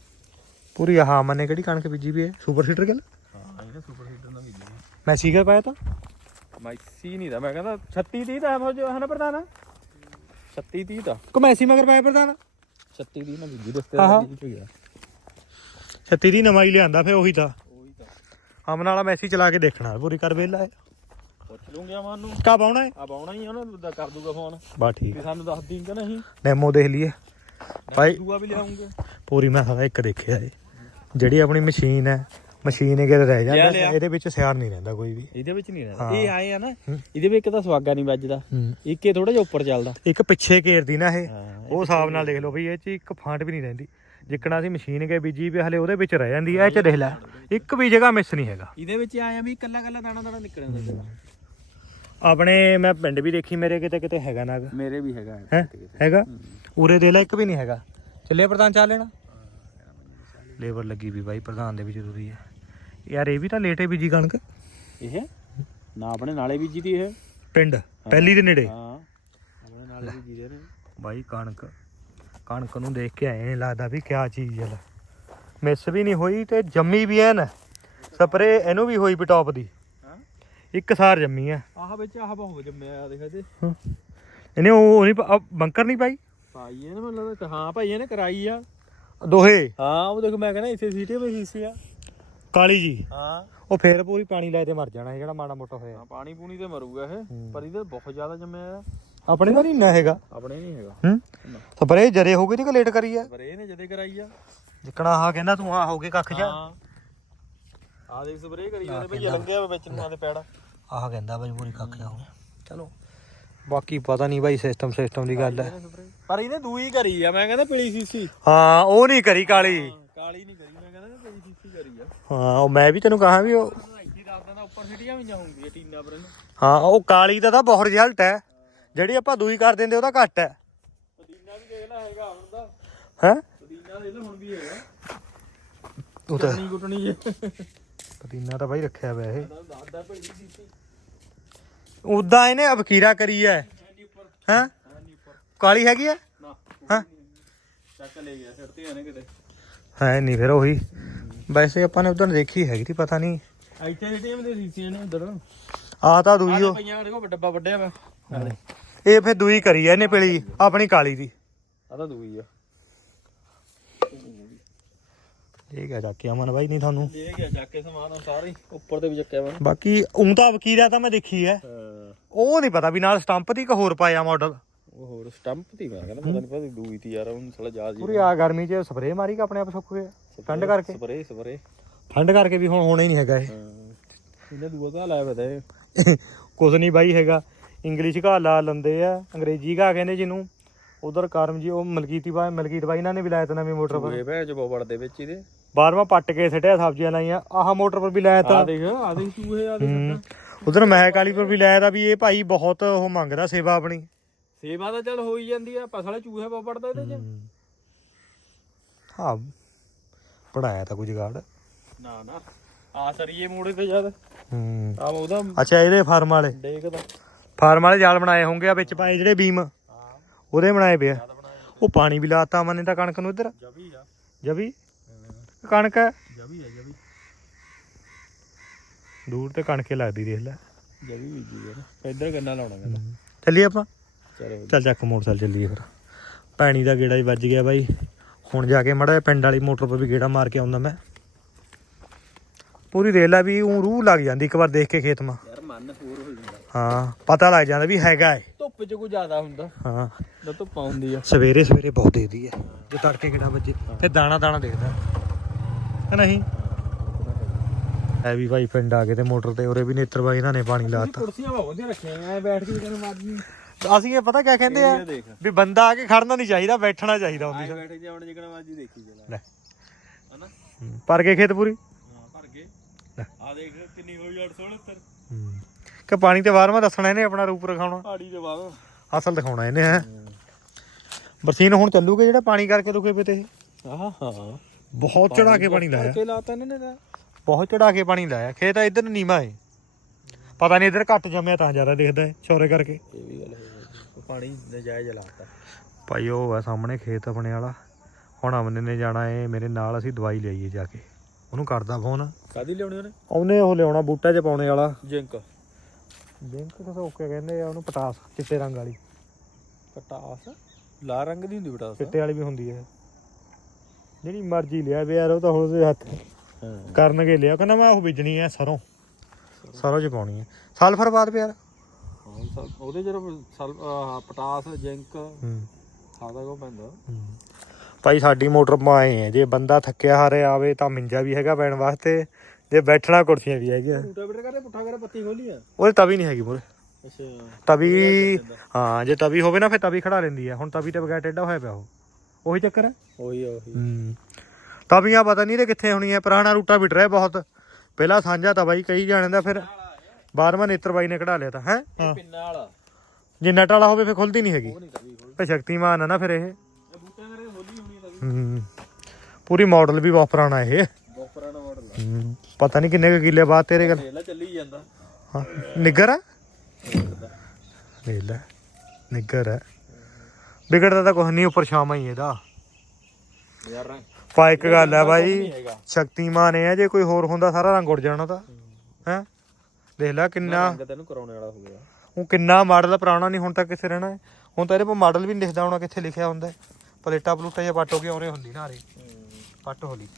ਪੂਰੀ ਆਹ ਮੰਨੇ ਕਿਹੜੀ ਕਣਕ ਬੀਜੀ ਵੀ ਹੈ? ਸੁਪਰ ਸੀਟਰ ਗੱਲ ਹਾਂ ਇਹ ਸੁਪਰ ਹੀਟਰ ਨਾਲ ਬੀਜੀ ਮੈਂ ਸੀਗਾ ਪਾਇਆ ਤਾਂ। ਮੈਸੀ ਨਹੀਂ ਦਾ ਮੈਂ ਕਹਿੰਦਾ 36 30 ਦਾ ਹੈ ਜੋ ਹੈ ਨਾ ਪ੍ਰਧਾਨ? 36 30 ਦਾ ਕੋ ਮੈਸੀ ਮਗਰ ਪਾਇਆ ਪ੍ਰਧਾਨ? 36 30 ਨਾਲ ਬੀਜੀ ਰਸਤੇ ਆਹਾ। ਗਿਆ 36 ਦੀ ਨਵਾਂ ਹੀ ਲਿਆਂਦਾ ਫੇ ਉਹੀ ਤਾਂ। ਉਹੀ ਤਾਂ। ਅਮਨ ਵਾਲਾ ਮੈਸੇਜ ਚਲਾ ਕੇ ਦੇਖਣਾ ਪੂਰੀ ਕਰ ਵੇਲਾ ਹੈ ਪੁੱਛ ਲੂੰਗੇ ਅਮਨ ਨੂੰ। ਕਾ ਪਾਉਣਾ ਹੈ? ਆ ਪਾਉਣਾ ਹੀ ਆ ਉਹਨੂੰ ਦਾ ਕਰ ਦੂਗਾ ਫੋਨ। ਬਾ ਠੀਕ ਵੀ ਸਾਨੂੰ ਦੱਸ ਦੀ ਕਿ ਨਹੀਂ? ਡੈਮੋ ਦੇਖ ਲਈਏ। ਭਾਈ ਦੂਆ ਵੀ ਲਿਆਉਂਗੇ। ਪੂਰੀ ਮੈਂ ਸਾਰਾ ਇੱਕ ਦੇਖਿਆ ਏ। ਜਿਹੜੀ ਆਪਣੀ ਮਸ਼ੀਨ ਹੈ ਮਸ਼ੀਨ ਇਹ ਰਹਿ ਜਾਂਦਾ ਲਿਆ। ਇਹਦੇ ਵਿੱਚ ਸਿਆਰ ਨਹੀਂ ਰਹਿੰਦਾ ਕੋਈ ਵੀ। ਇਹਦੇ ਵਿੱਚ ਨਹੀਂ ਹਾਂ। ਰਹਿੰਦਾ ਇਹ ਆਏ ਆ ਨਾ ਇਹਦੇ ਵਿੱਚ ਇੱਕ ਤਾਂ ਸਵਾਗਾ ਨਹੀਂ ਵੱਜਦਾ। ਹੂੰ। ਇੱਕ ਇਹ ਥੋੜਾ ਜਿਹਾ ਉੱਪਰ ਚੱਲਦਾ। ਇੱਕ ਪਿੱਛੇ ਘੇਰਦੀ ਨਾ ਇਹ। ਹਾਂ, ਉਹ ਹਿਸਾਬ ਨਾਲ ਦੇਖ ਲਓ ਬਈ ਇਹ ਚ ਇੱਕ ਫਾਂਟ ਵੀ ਨਹੀਂ ਰਹਿੰਦੀ। ਜਿੱਕਣਾ ਅਸੀਂ ਮਸ਼ੀਨ ਕੇ ਬੀਜੀ ਵੀ ਹਲੇ ਉਹਦੇ ਵਿੱਚ ਰਹਿ ਜਾਂਦੀ ਐ ਇਹ ਚ ਦੇਖ ਲੈ। ਇੱਕ ਵੀ ਜਗ੍ਹਾ ਮਿਸ ਨਹੀਂ ਹੈਗਾ। ਇਹਦੇ ਵਿੱਚ ਆਏ ਆ ਵੀ ਕੱਲਾ ਕੱਲਾ ਦਾਣਾ ਦਾਣਾ ਨਿਕਲ ਜਾਂਦਾ ਆਪਣੇ ਮੈਂ ਪਿੰਡ ਵੀ ਦੇਖੀ ਮੇਰੇ ਕਿਤੇ ਕਿਤੇ ਹੈਗਾ ਨਾਗ ਮੇਰੇ ਵੀ ਹੈਗਾ। ਹੈ? ਹੈਗਾ? ਉਰੇ ਦੇ ਲੈ ਇੱਕ ਵੀ ਨਹੀਂ ਹੈਗਾ। ਚੱਲੇ ਪ੍ਰਧਾਨ ਚਾਹ ਲੈਣਾ? ਲੇਬਰ ਲੱਗੀ ਵੀ ਬਾਈ ਪ੍ਰਧਾਨ ਦੇ ਵੀ ਜ਼ਰੂਰੀ ਹੈ। ਯਾਰ ਇਹ ਵੀ ਤਾਂ ਲੇਟੇ ਬੀਜੀ ਕਣਕ। ਇਹ? ਨਾ ਆਪਣੇ ਨਾਲੇ ਬੀਜੀ ਦੀ ਇਹ। ਪਿੰਡ ਪਹਿਲੀ ਦੇ ਨੇੜੇ। ਹਾਂ। ਆਪਣੇ ਨਾਲੇ ਬੀਜੀ ਦੇ ਨੇ। ਬਾਈ ਕਣਕ। ਕਣਕ ਨੂੰ ਦੇਖ ਕੇ ਆਏ ਲੱਗਦਾ ਵੀ ਕਿਆ ਚੀਜ਼ ਹੈ। ਮਿਸ ਵੀ ਨਹੀਂ ਹੋਈ ਤੇ ਜੰਮੀ ਵੀ ਐ ਨਾ ਸਪਰੇ ਇਹਨੂੰ ਵੀ ਹੋਈ ਵੀ ਟੌਪ ਦੀ। ਇੱਕ ਸਾਰ ਜੰਮੀ ਆ। ਆਹ ਵਿੱਚ ਆਹ ਬਹੁਤ ਜੰਮਿਆ ਆ ਦੇਖ ਇਹਦੇ। ਇਹਨੇ ਉਹ ਨਹੀਂ ਬੰਕਰ ਨਹੀਂ ਪਾਈ? ਪਾਈ ਇਹਨੇ ਮੈਨੂੰ ਲੱਗਦਾ ਹਾਂ ਭਾਈ ਇਹਨੇ ਕਰਾਈ ਆ। ਦੋਹੇ? ਹਾਂ ਉਹ ਦੇਖ ਮੈਂ ਕਹਿੰਦਾ ਇੱਥੇ ਸੀਟੇ ਵਿੱਚ ਹਿੱਸੇ ਆ। ਕਾਲੀ ਜੀ? ਹਾਂ। ਉਹ ਫੇਰ ਪੂਰੀ ਪਾਣੀ ਲੈ ਤੇ ਮਰ ਜਾਣਾ ਇਹ ਜਿਹੜਾ ਮਾੜਾ ਮੋਟਾ ਹੋਇਆ। ਹਾਂ ਪਾਣੀ ਪੂਣੀ ਤੇ ਮਰੂਗਾ ਇਹ ਪਰ ਇਹਦੇ ਬਹੁਤ ਜ਼ਿਆਦਾ ਜੰਮਿਆ ਆ। ਆਪਣੇ ਦਾ ਨਹੀਂ ਨਾ ਹੈਗਾ। ਆਪਣੇ ਨਹੀਂ ਹੈਗਾ। ਹੂੰ? ਸਪਰੇ ਜਰੇ ਹੋ ਗਈ ਤੇ ਕਿ ਲੇਟ ਕਰੀ ਆ? ਪਰ ਇਹਨੇ ਜਦੇ ਕਰਾਈ ਆ। ਜਿੱਕਣਾ ਆਹ ਕਹਿੰਦਾ ਤੂੰ ਆ ਹੋ ਗਏ ਕੱਖ ਜਾ ਹਾਂ। ਆ ਦੇਖ ਸਪਰੇਅ ਕਰੀ ਜਾਂਦੇ ਭਈ ਲੰਗਿਆ ਵਾ ਵਿੱਚ ਨੂੰ ਆਦੇ ਪੈੜਾ। ਆਹ ਕਹਿੰਦਾ ਬਾਈ ਪੂਰੀ ਕੱਖ ਜਾ ਚਲੋ। ਬਾਕੀ ਪਤਾ ਨਹੀਂ ਬਾਈ ਸਿਸਟਮ ਸਿਸਟਮ ਦੀ ਗੱਲ ਹੈ। ਪਰ ਇਹਨੇ ਦੂਈ ਕਰੀ ਆ ਮੈਂ ਕਹਿੰਦਾ ਪੀਲੀ ਸੀਸੀ। ਹਾਂ ਉਹ ਨਹੀਂ ਕਰੀ ਕਾਲੀ। ਕਾਲੀ ਨਹੀਂ ਕਰੀ ਮੈਂ ਕਹਿੰਦਾ ਪੀਲੀ ਸੀਸੀ ਕਰੀ ਆ। ਹਾਂ ਉਹ ਮੈਂ ਵੀ ਤੈਨੂੰ ਕਹਾ ਵੀ ਉਹ ਇੱਥੇ ਦੱਸ ਦਿੰਦਾ ਉੱਪਰ ਸਿਟੀਆਂ ਵੀ ਹੁੰਦੀਆਂ ਟੀਨਾ ਪਰ ਇਹਨੂੰ। ਹਾਂ ਉਹ ਕਾਲੀ ਦਾ ਤਾਂ ਬਹੁਤ ਰਿਜ਼ਲਟ ਹੈ। ਜਿਹੜੀ ਆਪਾਂ ਦੂਈ ਕਰ ਦਿੰਦੇ ਉਹਦਾ ਘੱਟ ਹੈ। ਪਦੀਨਾ ਵੀ ਦੇਖ ਲੈ ਹੈਗਾ ਹੁਣ ਦਾ ਹੈ? ਪਦੀਨਾ ਦੇਖ ਲੈ ਹੁਣ ਵੀ ਹੈਗਾ। ਉਹ ਤਾਂ ਨਹੀਂ ਗੁੱਟਣੀ ਜੇ। ਪਦੀਨਾ ਤਾਂ ਬਾਈ ਰੱਖਿਆ ਹੋਇਆ ਇਹ। ਦੱਸਦਾ ਪੀਲੀ ਸੀਸੀ ਉਦਾਂ ਇਹਨੇ ਅਬਕੀਰਾ ਕਰੀ ਹੈ ਨਹੀਂ ਉੱਪਰ ਹੈ? ਹਾਂ ਨਹੀਂ ਉੱਪਰ ਕਾਲੀ ਹੈਗੀ ਹੈ ਨਾ ਹਾਂ? ਚੱਕ ਲੈ ਗਿਆ ਸਿਰ ਤੇ ਆਨੇ ਕਿਤੇ ਹੈ ਨਹੀਂ ਫਿਰ ਉਹੀ। ਵੈਸੇ ਆਪਾਂ ਨੇ ਉਦੋਂ ਦੇਖੀ ਹੈਗੀ ਤੀ, ਪਤਾ ਨਹੀਂ ਇੱਥੇ ਸਿਟੀਆਂ ਵੀ ਦੇ ਸੀਸੀਆਂ ਨੇ। ਉਧਰ ਆ ਤਾਂ ਦੂਈ ਉਹ। ਪਈਆਂ ਉਹਦੇ ਕੋਲ ਡੱਬਾ ਵੱਡਿਆ ਵਾ ਇਹ ਫਿਰ ਦੂਈ ਕਰੀ ਹੈ ਇਹਨੇ ਪੀਲੀ, ਆਪਣੀ ਕਾਲੀ ਦੀ। ਆ ਤਾਂ ਦੂਈ ਆ। ਠੀਕ ਹੈ ਚੱਕਿਆ ਮਨ ਬਾਈ ਨਹੀਂ ਤੁਹਾਨੂੰ? ਦੇ ਗਿਆ ਜਾ ਕੇ ਸਮਾਨ ਸਾਰੇ? ਉੱਪਰ ਤੇ ਵੀ ਚੱਕਿਆ ਵਾ ਬਾਕੀ ਉਂ ਤਾਂ ਵਕੀਰਾ ਤਾਂ ਮੈਂ ਦੇਖੀ ਹਾਂ। ਉਹ ਨਹੀਂ ਪਤਾ ਵੀ ਨਾਲ ਸਟੰਪ ਦੀ ਇੱਕ ਹੋਰ ਪਾਇਆ ਮਾਡਲ ਉਹ ਹੋਰ ਸਟੰਪ ਦੀ ਮੈਂ ਕਹਿੰਦਾ ਪਤਾ ਨਹੀਂ ਪਤਾ ਦੂਈ ਤੀ ਯਾਰ ਉਹਨੂੰ ਸਾਲਾ ਜਾ ਜੀ ਪੂਰੀ ਆ ਗਰਮੀ 'ਚ ਸਪਰੇਅ ਮਾਰੀ ਕਿ ਆਪਣੇ ਆਪ ਸੁੱਕ ਗਿਆ ਠੰਡ ਕਰਕੇ? ਸਪਰੇ ਸਪਰੇ ਠੰਡ ਕਰਕੇ ਵੀ ਹੁਣ ਹੋਣਾ ਹੀ ਨਹੀਂ ਹੈਗਾ ਇਹ। ਇਹਨੇ ਦੂਆ ਕਾ ਲਾਇਆ ਪਤਾ ਕੁਝ ਨਹੀਂ ਬਾਈ ਹੈਗਾ। ਇੰਗਲਿਸ਼ ਘਾ ਲਾ ਲੈਂਦੇ ਆ ਅੰਗਰੇਜ਼ੀ ਘਾ ਕਹਿੰਦੇ ਜਿਹਨੂੰ। ਉਧਰ ਕਰਮ ਜੀ ਉਹ ਮਲਕੀਤੀ ਬਾਈ ਮਲਕੀਤ ਬਾਈ ਇਹਨਾਂ ਨੇ ਵੀ ਲਾਇਆ ਤਾ ਨਵੀਂ ਮੋਟਰ ਪਰ ਇਹ ਭੈ ਚ ਬੋਬੜ ਦੇ ਵਿੱਚ ਇਹਦੇ ਬਾਰਵਾਂ ਪੱਟ ਕੇ ਸਿੱਟਿਆ ਸਬਜ਼ੀਆਂ ਲਾਈਆਂ। ਆਹ ਮੋਟਰ ਪਰ ਵੀ ਲਾਇਆ ਤਾ। ਆ ਦੇਖ ਆ ਦੇਖ ਚੂਹੇ ਆ ਦੇਖ ਉਧਰ ਮਹਿਕ ਵਾਲੀ ਪਰ ਵੀ ਲਾਇਆ ਤਾ ਵੀ ਇਹ ਭਾਈ ਬਹੁਤ ਉਹ ਮੰਗਦਾ ਸੇਵਾ ਆਪਣੀ। ਸੇਵਾ ਤਾਂ ਚੱਲ ਹੋਈ ਜਾਂਦੀ ਆ ਪਰ ਸਾਲੇ ਚੂਹੇ ਬੋਬੜਦਾ ਇਹਦੇ ਚ। ਹਾਂ। ਪੜਾਇਆ ਤਾਂ ਕੁਝ ਗਾੜ ਨਾ ਨਾ। ਆ ਸਰੀਏ ਮੋੜੇ ਤੇ ਜਦ ਹੂੰ। ਆ ਉਹਦਾ ਅੱਛਾ ਇਹਦੇ ਫਾਰਮ ਵਾਲੇ। ਦੇਖਦਾ ਫਾਰਮ ਵਾਲੇ ਜਾਲ ਬਣਾਏ ਹੋਣਗੇ ਆ ਵਿੱਚ ਪਾਏ ਜਿਹੜੇ ਬੀਮ। ਹਾਂ। ਉਹਦੇ ਬਣਾਏ ਪਿਆ ਉਹ ਪਾਣੀ ਵੀ ਲਾਤਾ ਮਨੇ ਤਾਂ ਕਣਕ ਨੂੰ ਇੱਧਰ। ਆ। ਜਬੀ ਕਣਕ ਹੈ। ਜਵੀ ਆ ਜਵੀ। ਦੂਰ ਤੇ ਕਣਕੇ ਲੱਗਦੀ ਦੇਖ ਲੈ। ਜਵੀ ਬੀਜੀ ਯਾਰ ਇੱਧਰ ਗੰਨਾ ਲਾਉਣਾ ਕਹਿੰਦਾ ਚੱਲੀਏ ਆਪਾਂ? ਚਲੋ ਚੱਲ ਚੱਕ ਮੋਟਰਸਾਈਕਲ ਚੱਲੀਏ ਫਿਰ। ਪੈਣੀ ਦਾ ਗੇੜਾ ਹੀ ਵੱਜ ਗਿਆ ਬਾਈ। ਹੁਣ ਜਾ ਕੇ ਮੜਾ ਪਿੰਡ ਵਾਲੀ ਮੋਟਰ 'ਤੇ ਵੀ ਗੇੜਾ ਮਾਰ ਕੇ ਆਉਂਦਾ ਮੈਂ। ਪੂਰੀ ਦੇਖ ਲੈ ਵੀ ਉਹ ਰੂਹ ਲੱਗ ਜਾਂਦੀ ਇੱਕ ਵਾਰ ਦੇਖ ਕੇ ਖੇਤ ਮਾ। ਯਾਰ ਮਨ ਹੋਰ ਹੋ ਜਾਂਦਾ। ਹਾਂ ਪਤਾ ਲੱਗ ਜਾਂਦਾ ਵੀ ਹੈਗਾ ਏ। ਧੁੱਪ 'ਚ ਕੋਈ ਜ਼ਿਆਦਾ ਹੁੰਦਾ। ਹਾਂ। ਨਾ ਧੁੱਪ ਆਉਂਦੀ ਆ। ਸਵੇਰੇ ਸਵੇਰੇ ਬਹੁਤ ਦੇਖਦੀ ਹੈ ਜੇ ਤੜਕੇ ਗੇੜਾ ਵੱਜੇ ਤੇ ਦਾਣਾ ਦਾਣਾ ਦੇਖਦਾ। ਨਹੀਂ? ਐ ਵੀ ਭਾਈ ਪਿੰਡ ਆ ਗਏ ਤੇ ਮੋਟਰ ਤੇ ਉਰੇ ਵੀ ਨੇਤਰ ਬਾਈ ਇਹਨਾਂ ਨੇ ਪਾਣੀ ਲਾਤਾ। ਕੁਰਸੀਆਂ ਬਹੁਤ ਵਧੀਆ ਰੱਖੀਆਂ ਐ ਬੈਠ ਕੇ ਕਿਹਨੂੰ ਮਾਰਦੀ ਅਸੀਂ ਇਹ ਪਤਾ ਕਿਆ ਕਹਿੰਦੇ ਆ? ਵੀ ਬੰਦਾ ਆ ਕੇ ਖੜਨਾ ਨਹੀਂ ਚਾਹੀਦਾ ਬੈਠਣਾ ਚਾਹੀਦਾ ਹੁੰਦੀ ਬੈਠੇ ਜਾਵਣ ਜਿਕਣਾ ਮਾਰਦੀ ਦੇਖੀ ਚਲਾ ਲੈ। ਹਨਾ? ਹੂੰ। ਪਰ ਕੇ ਖੇਤ ਪੂਰੀ? ਹਾਂ ਭਰ ਗਏ। ਆ ਦੇਖ ਕਿੰਨੀ ਹੋਈ 869 ਹੂੰ। ਕਿ ਪਾਣੀ ਤੇ ਵਾਰਮਾ ਦੱਸਣਾ ਇਹਨੇ ਆਪਣਾ ਰੂਪ ਰਖਾਉਣਾ। ਪਹਾੜੀ ਦੇ ਬਾਅਦ ਅਸਲ ਦਿਖਾਉਣਾ ਇਹਨੇ ਹੈ। ਬਰਸੀਨ ਹੁਣ ਚੱਲੂਗੇ ਜਿਹੜਾ ਪਾਣੀ ਕਰਕੇ ਰੁਕੇ ਪਏ ਤੇ ਇਹ। ਆਹ ਹਾਂ। ਬਹੁਤ ਚੜਾ ਕੇ ਪਾਣੀ ਲਾਇਆ। ਕੇ ਲਾਤਾ ਇਹਨਾਂ ਨੇ ਤਾਂ। ਬਹੁਤ ਚੜਾ ਕੇ ਪਾਣੀ ਲਾਇਆ। ਖੇਤ ਇਧਰ ਨੀਮਾ ਏ। ਪਤਾ ਨਹੀਂ ਇਧਰ ਘੱਟ ਜੰਮਿਆ ਤਾਂ ਜ਼ਿਆਦਾ ਦਿਖਦਾ ਹੈ ਛੋਰੇ ਕਰਕੇ। ਇਹ ਵੀ ਗੱਲ ਹੈ। ਪਾਣੀ ਨਜਾਇਜ਼ ਲਾਤਾ। ਭਾਈ ਉਹ ਆ ਸਾਹਮਣੇ ਖੇਤ ਆਪਣੇ ਵਾਲਾ। ਹੁਣ ਅਮਨ ਨੇ ਜਾਣਾ ਏ ਮੇਰੇ ਨਾਲ ਅਸੀਂ ਦਵਾਈ ਲਿਆਈਏ ਜਾ ਕੇ। ਉਹਨੂੰ ਕਰਦਾ ਫੋਨ। ਕਾਦੀ ਲਿਆਉਣੀ ਉਹਨੇ? ਉਹਨੇ ਉਹ ਲਿਆਉਣਾ ਬੂਟਾ 'ਚ ਪਾਉਣੇ ਵਾਲਾ। ਜਿੰਕ। ਜਿੰਕ ਤਾਂ ਓਕੇ ਕਹਿੰਦੇ ਆ ਉਹਨੂੰ ਪਟਾਸ ਚਿੱਟੇ ਰੰਗ ਵਾਲੀ। ਪਟਾਸ? ਲਾ ਰੰਗ ਦੀ ਹੁੰਦੀ ਪਟਾਸ? ਚਿੱਟੇ ਵਾਲੀ ਵੀ ਹੁੰਦੀ ਹੈ। ਜਿਹੜੀ ਮਰਜ਼ੀ ਲਿਆ ਵੀ ਯਾਰ ਉਹ ਤਾਂ ਹੁਣ ਉਹਦੇ ਹੱਥ ਕਰਨਗੇ ਲਿਆ। ਕਹਿੰਦਾ ਮੈਂ ਉਹ ਬੀਜਣੀ ਐ ਸਰੋਂ। ਸਰੋਂ ਚ ਪਾਉਣੀ ਐ ਸਲਫਰ ਬਾਅਦ ਪਿਆਰ ਹਾਂ, ਸਲ- ਉਹਦੇ ਜਿਹੜਾ ਪਟਾਸ ਜਿੰਕ ਹੂੰ। ਸਾਦਾ ਕੋ ਪੈਂਦਾ। ਭਾਈ ਸਾਡੀ ਮੋਟਰ ਪਾਏ ਆ। ਜੇ ਬੰਦਾ ਥੱਕਿਆ ਹਾਰੇ ਆਵੇ ਤਾਂ ਮਿੰਜਾ ਵੀ ਹੈਗਾ ਪੈਣ ਵਾਸਤੇ। ਜੇ ਬੈਠਣਾ ਕੁਰਸੀਆਂ ਵੀ ਹੈਗੀਆਂ। ਟੂਟਾ ਬਿਟਰ ਕਰੇ ਪੁੱਠਾ ਕਰੇ ਪੱਤੀ ਖੋਲੀ ਆ ਉਹਦੇ ਤਵੀ ਨਹੀਂ ਹੈਗੀ ਮੋਰੇ ਅੱਛਾ। ਤਵੀ ਹਾਂ ਜੇ ਤਵੀ ਹੋਵੇ ਨਾ ਫਿਰ ਤਵੀ ਖੜਾ ਲੈਂਦੀ ਆ। ਹੁਣ ਤਵੀ ਤੇ ਬਗੈਰ ਟੇਢਾ ਹੋਇਆ ਪਿਆ ਉਹ। ਉਹੀ ਚੱਕਰ ਹੈ? ਉਹੀ ਉਹੀ। ਹੂੰ। ਤਵੀਆਂ ਪਤਾ ਨਹੀਂ ਤੇ ਕਿੱਥੇ ਹੋਣੀਆਂ ਪੁਰਾਣਾ ਰੂਟਾ ਬਿਟ ਰਿਹਾ ਬਹੁਤ। ਪਹਿਲਾਂ ਸਾਂਝਾ ਤਾਂ ਬਾਈ ਕਈ ਜਾਣੇ ਦਾ ਫਿਰ ਬਾਰਵਾਂ ਨੇਤਰ ਬਾਈ ਨੇ ਕਢਾ ਲਿਆ ਤਾਂ ਹੈ? ਪਿੰਨਾ ਵਾਲਾ। ਜੇ ਨਟ ਵਾਲਾ ਹੋਵੇ ਫਿਰ ਖੁੱਲਦੀ ਨਹੀਂ ਹੈਗੀ। ਤੇ ਸ਼ਕਤੀਮਾਨ ਆ ਨਾ ਫਿਰ ਇਹ। ਇਹ ਬੂਟਿਆਂ ਕਰੇ ਖੋਲੀ ਹੋਣੀ ਤਾਂ ਹੂੰ। ਪੂਰੀ ਮਾਡਲ ਵੀ ਬਹੁਤ ਪੁਰਾਣਾ ਇਹ। ਬਹੁਤ ਪੁਰਾਣਾ ਮਾਡਲ ਆ। ਹੂੰ, ਪਤਾ ਨਹੀਂ ਕਿੰਨੇ ਕੁ ਕਿੱਲੇ ਬਾਅਦ ਤੇਰੇ ਗੱਲ ਵੇਲਾ ਚੱਲੀ ਜਾਂਦਾ। ਹਾਂ। ਨਿੱਗਰ ਆ? ਦੇਖ ਲੈ। ਨਿੱਗਰ ਹੈ ਵਿਗੜਦਾ ਤਾਂ ਕੁਛ ਨਹੀਂ ਉੱਪਰ ਛਾਵਾਂ ਹੀ ਇਹਦਾ। ਯਾਰ ਰੰਗ ਪਾ ਇੱਕ ਗੱਲ ਹੈ ਬਾਈ ਸ਼ਕਤੀਮਾਨ ਇਹ ਆ ਜੇ ਕੋਈ ਹੋਰ ਹੁੰਦਾ ਸਾਰਾ ਰੰਗ ਉੱਡ ਜਾਣਾ ਤਾਂ ਹੈ? ਦੇਖ ਲੈ ਕਿੰਨਾ ਰੰਗ ਤੈਨੂੰ ਕਰਾਉਣੇ ਵਾਲਾ ਹੋ ਗਿਆ। ਉਹ ਕਿੰਨਾ ਮਾਡਲ ਪੁਰਾਣਾ ਨਹੀਂ ਹੁਣ ਤੱਕ ਕਿੱਥੇ ਰਹਿਣਾ ਹੈ? ਹੁਣ ਤਾਂ ਇਹਦੇ ਪਰ ਮਾਡਲ ਵੀ ਨਹੀਂ ਦਿਖਦਾ ਹੋਣਾ ਕਿੱਥੇ ਲਿਖਿਆ ਹੁੰਦਾ। ਪਲੇਟਾਂ ਪਲੂਟਾਂ ਜਾਂ ਪੱਟ ਹੋ ਕੇ ਆਉਰੇ ਹੁੰਦੀ ਨਾ ਪੱਟ ਹੋਲੀ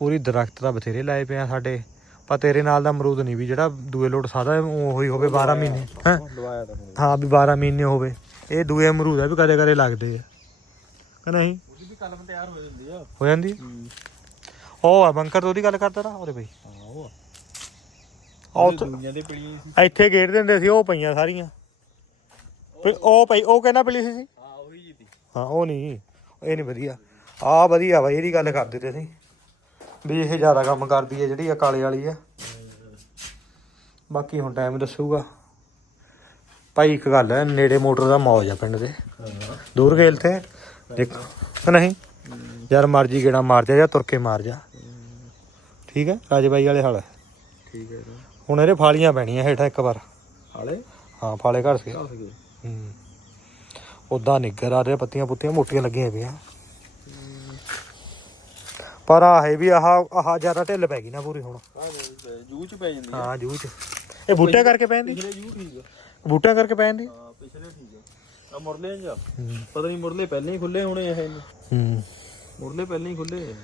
ਪੂਰੀ ਦਰਖਤ ਤਾਂ ਬਥੇਰੇ ਲਾਏ ਪਏ ਆ ਸਾਡੇ। ਪਰ ਤੇਰੇ ਨਾਲ ਦਾ ਅਮਰੂਦ ਨਹੀਂ ਵੀ ਜਿਹੜਾ ਦੂਏ ਲੋਟ ਸਾਦਾ ਉਹੀ ਹੋਵੇ 12 ਮਹੀਨੇ ਹੈ? ਲਵਾਇਆ ਤਾਂ ਹੁਣ ਹਾਂ ਵੀ 12 ਮਹੀਨੇ ਹੋਵੇ। ਇਹ ਦੂਏ ਅਮਰੂਦ ਆ ਵੀ ਕਦੇ ਕਦੇ ਲੱਗਦੇ ਆ। ਕਿ ਨਹੀਂ? ਉਹਦੀ ਵੀ ਕਲਮ ਤਿਆਰ ਹੋ ਜਾਂਦੀ ਆ। ਹੋ ਜਾਂਦੀ? ਆ? ਉਹ ਆ ਬੰਕਰ ਤੋਂ ਉਹਦੀ ਗੱਲ ਕਰਦਾ ਰਾ ਉਹਦੇ ਬਈ। ਹਾਂ ਉਹ ਦੁਨੀਆ ਦੇ ਪੀਲੀਆਂ ਸੀ। ਇੱਥੇ ਗੇੜ ਦਿੰਦੇ ਸੀ ਉਹ ਪਈਆਂ ਸਾਰੀਆਂ। ਫਿਰ ਉਹ ਪਈ ਉਹ ਕਹਿੰਦਾ ਪਲੀ ਸੀ ਹਾਂ ਉਹੀ ਜੀ ਹਾਂ ਉਹ ਨਹੀਂ। ਇਹ ਨਹੀਂ ਵਧੀਆ। ਆ ਵਧੀਆ ਬਾਈ ਇਹਦੀ ਗੱਲ ਕਰਦੇ ਤੇ ਅਸੀਂ। ਵੀ ਇਹ ਜ਼ਿਆਦਾ ਕੰਮ ਕਰਦੀ ਹੈ ਜਿਹੜੀ ਆ ਕਾਲੇ ਵਾਲੀ ਆ। ਬਾਕੀ ਹੁਣ ਟਾਈਮ ਦੱਸੂਗਾ। ਭਾਈ ਇੱਕ ਗੱਲ ਹੈ ਨੇੜੇ ਮੋਟਰ ਦਾ ਮੌਜ ਆ ਪਿੰਡ ਦੇ। ਦੂਰ ਗੇਲ ਤੇ। ਦੇਖ ਨਹੀਂ? ਯਾਰ ਮਰਜ਼ੀ ਗੇੜਾ ਮਾਰ ਜਾ ਜਾਂ ਤੁਰ ਕੇ ਮਾਰ ਜਾ। ਠੀਕ ਹੈ ਰਾਜੇ ਬਾਈ ਵਾਲੇ ਹਾਲ ਠੀਕ ਹੈ ਹੁਣ ਇਹਦੇ ਫਾਲੀਆਂ ਪੈਣੀਆਂ ਹੇਠਾਂ ਇੱਕ ਵਾਰ। ਹਾਲੇ ਹਾਂ ਫਾਲੇ ਘੜ ਸੇ। ਹੂੰ। ਉਦਾਂ ਨਿੱਗਰ ਆ ਰਿਹਾ ਪੱਤੀਆਂ ਪੁੱਤੀਆਂ ਮੋਟੀਆਂ ਲੱਗੀਆਂ ਪਈਆਂ। ਪਰ ਆਹ ਵੀ ਆਹ ਆਹ ਜ਼ਿਆਦਾ ਢਿੱਲ ਪੈ ਗਈ ਨਾ ਪੂਰੀ ਹੁਣ। ਜੂ ਚ ਪੈ ਜਾਂਦੀ ਆ। ਹਾਂ ਚ। ਇਹ ਬੂਟਿਆਂ ਕਰਕੇ ਪੈਂਦੀ ਪਿਛਲੇ ਜੂ ਠੀਕ ਆ। ਬੂਟਿਆਂ ਕਰਕੇ ਪੈਂਦੀ ਹਾਂ ਪਿਛਲੇ ਠੀਕ ਆ। ਆ ਮੁਰਲੇ ਜਾਂ ਪਤਾ ਨਹੀਂ ਮੁਰਲੇ ਪਹਿਲਾਂ ਹੀ ਖੁੱਲੇ ਹੋਣੇ ਇਹ। ਹੂੰ। ਮੁਰਲੇ ਪਹਿਲਾਂ ਹੀ ਖੁੱਲੇ ਆ।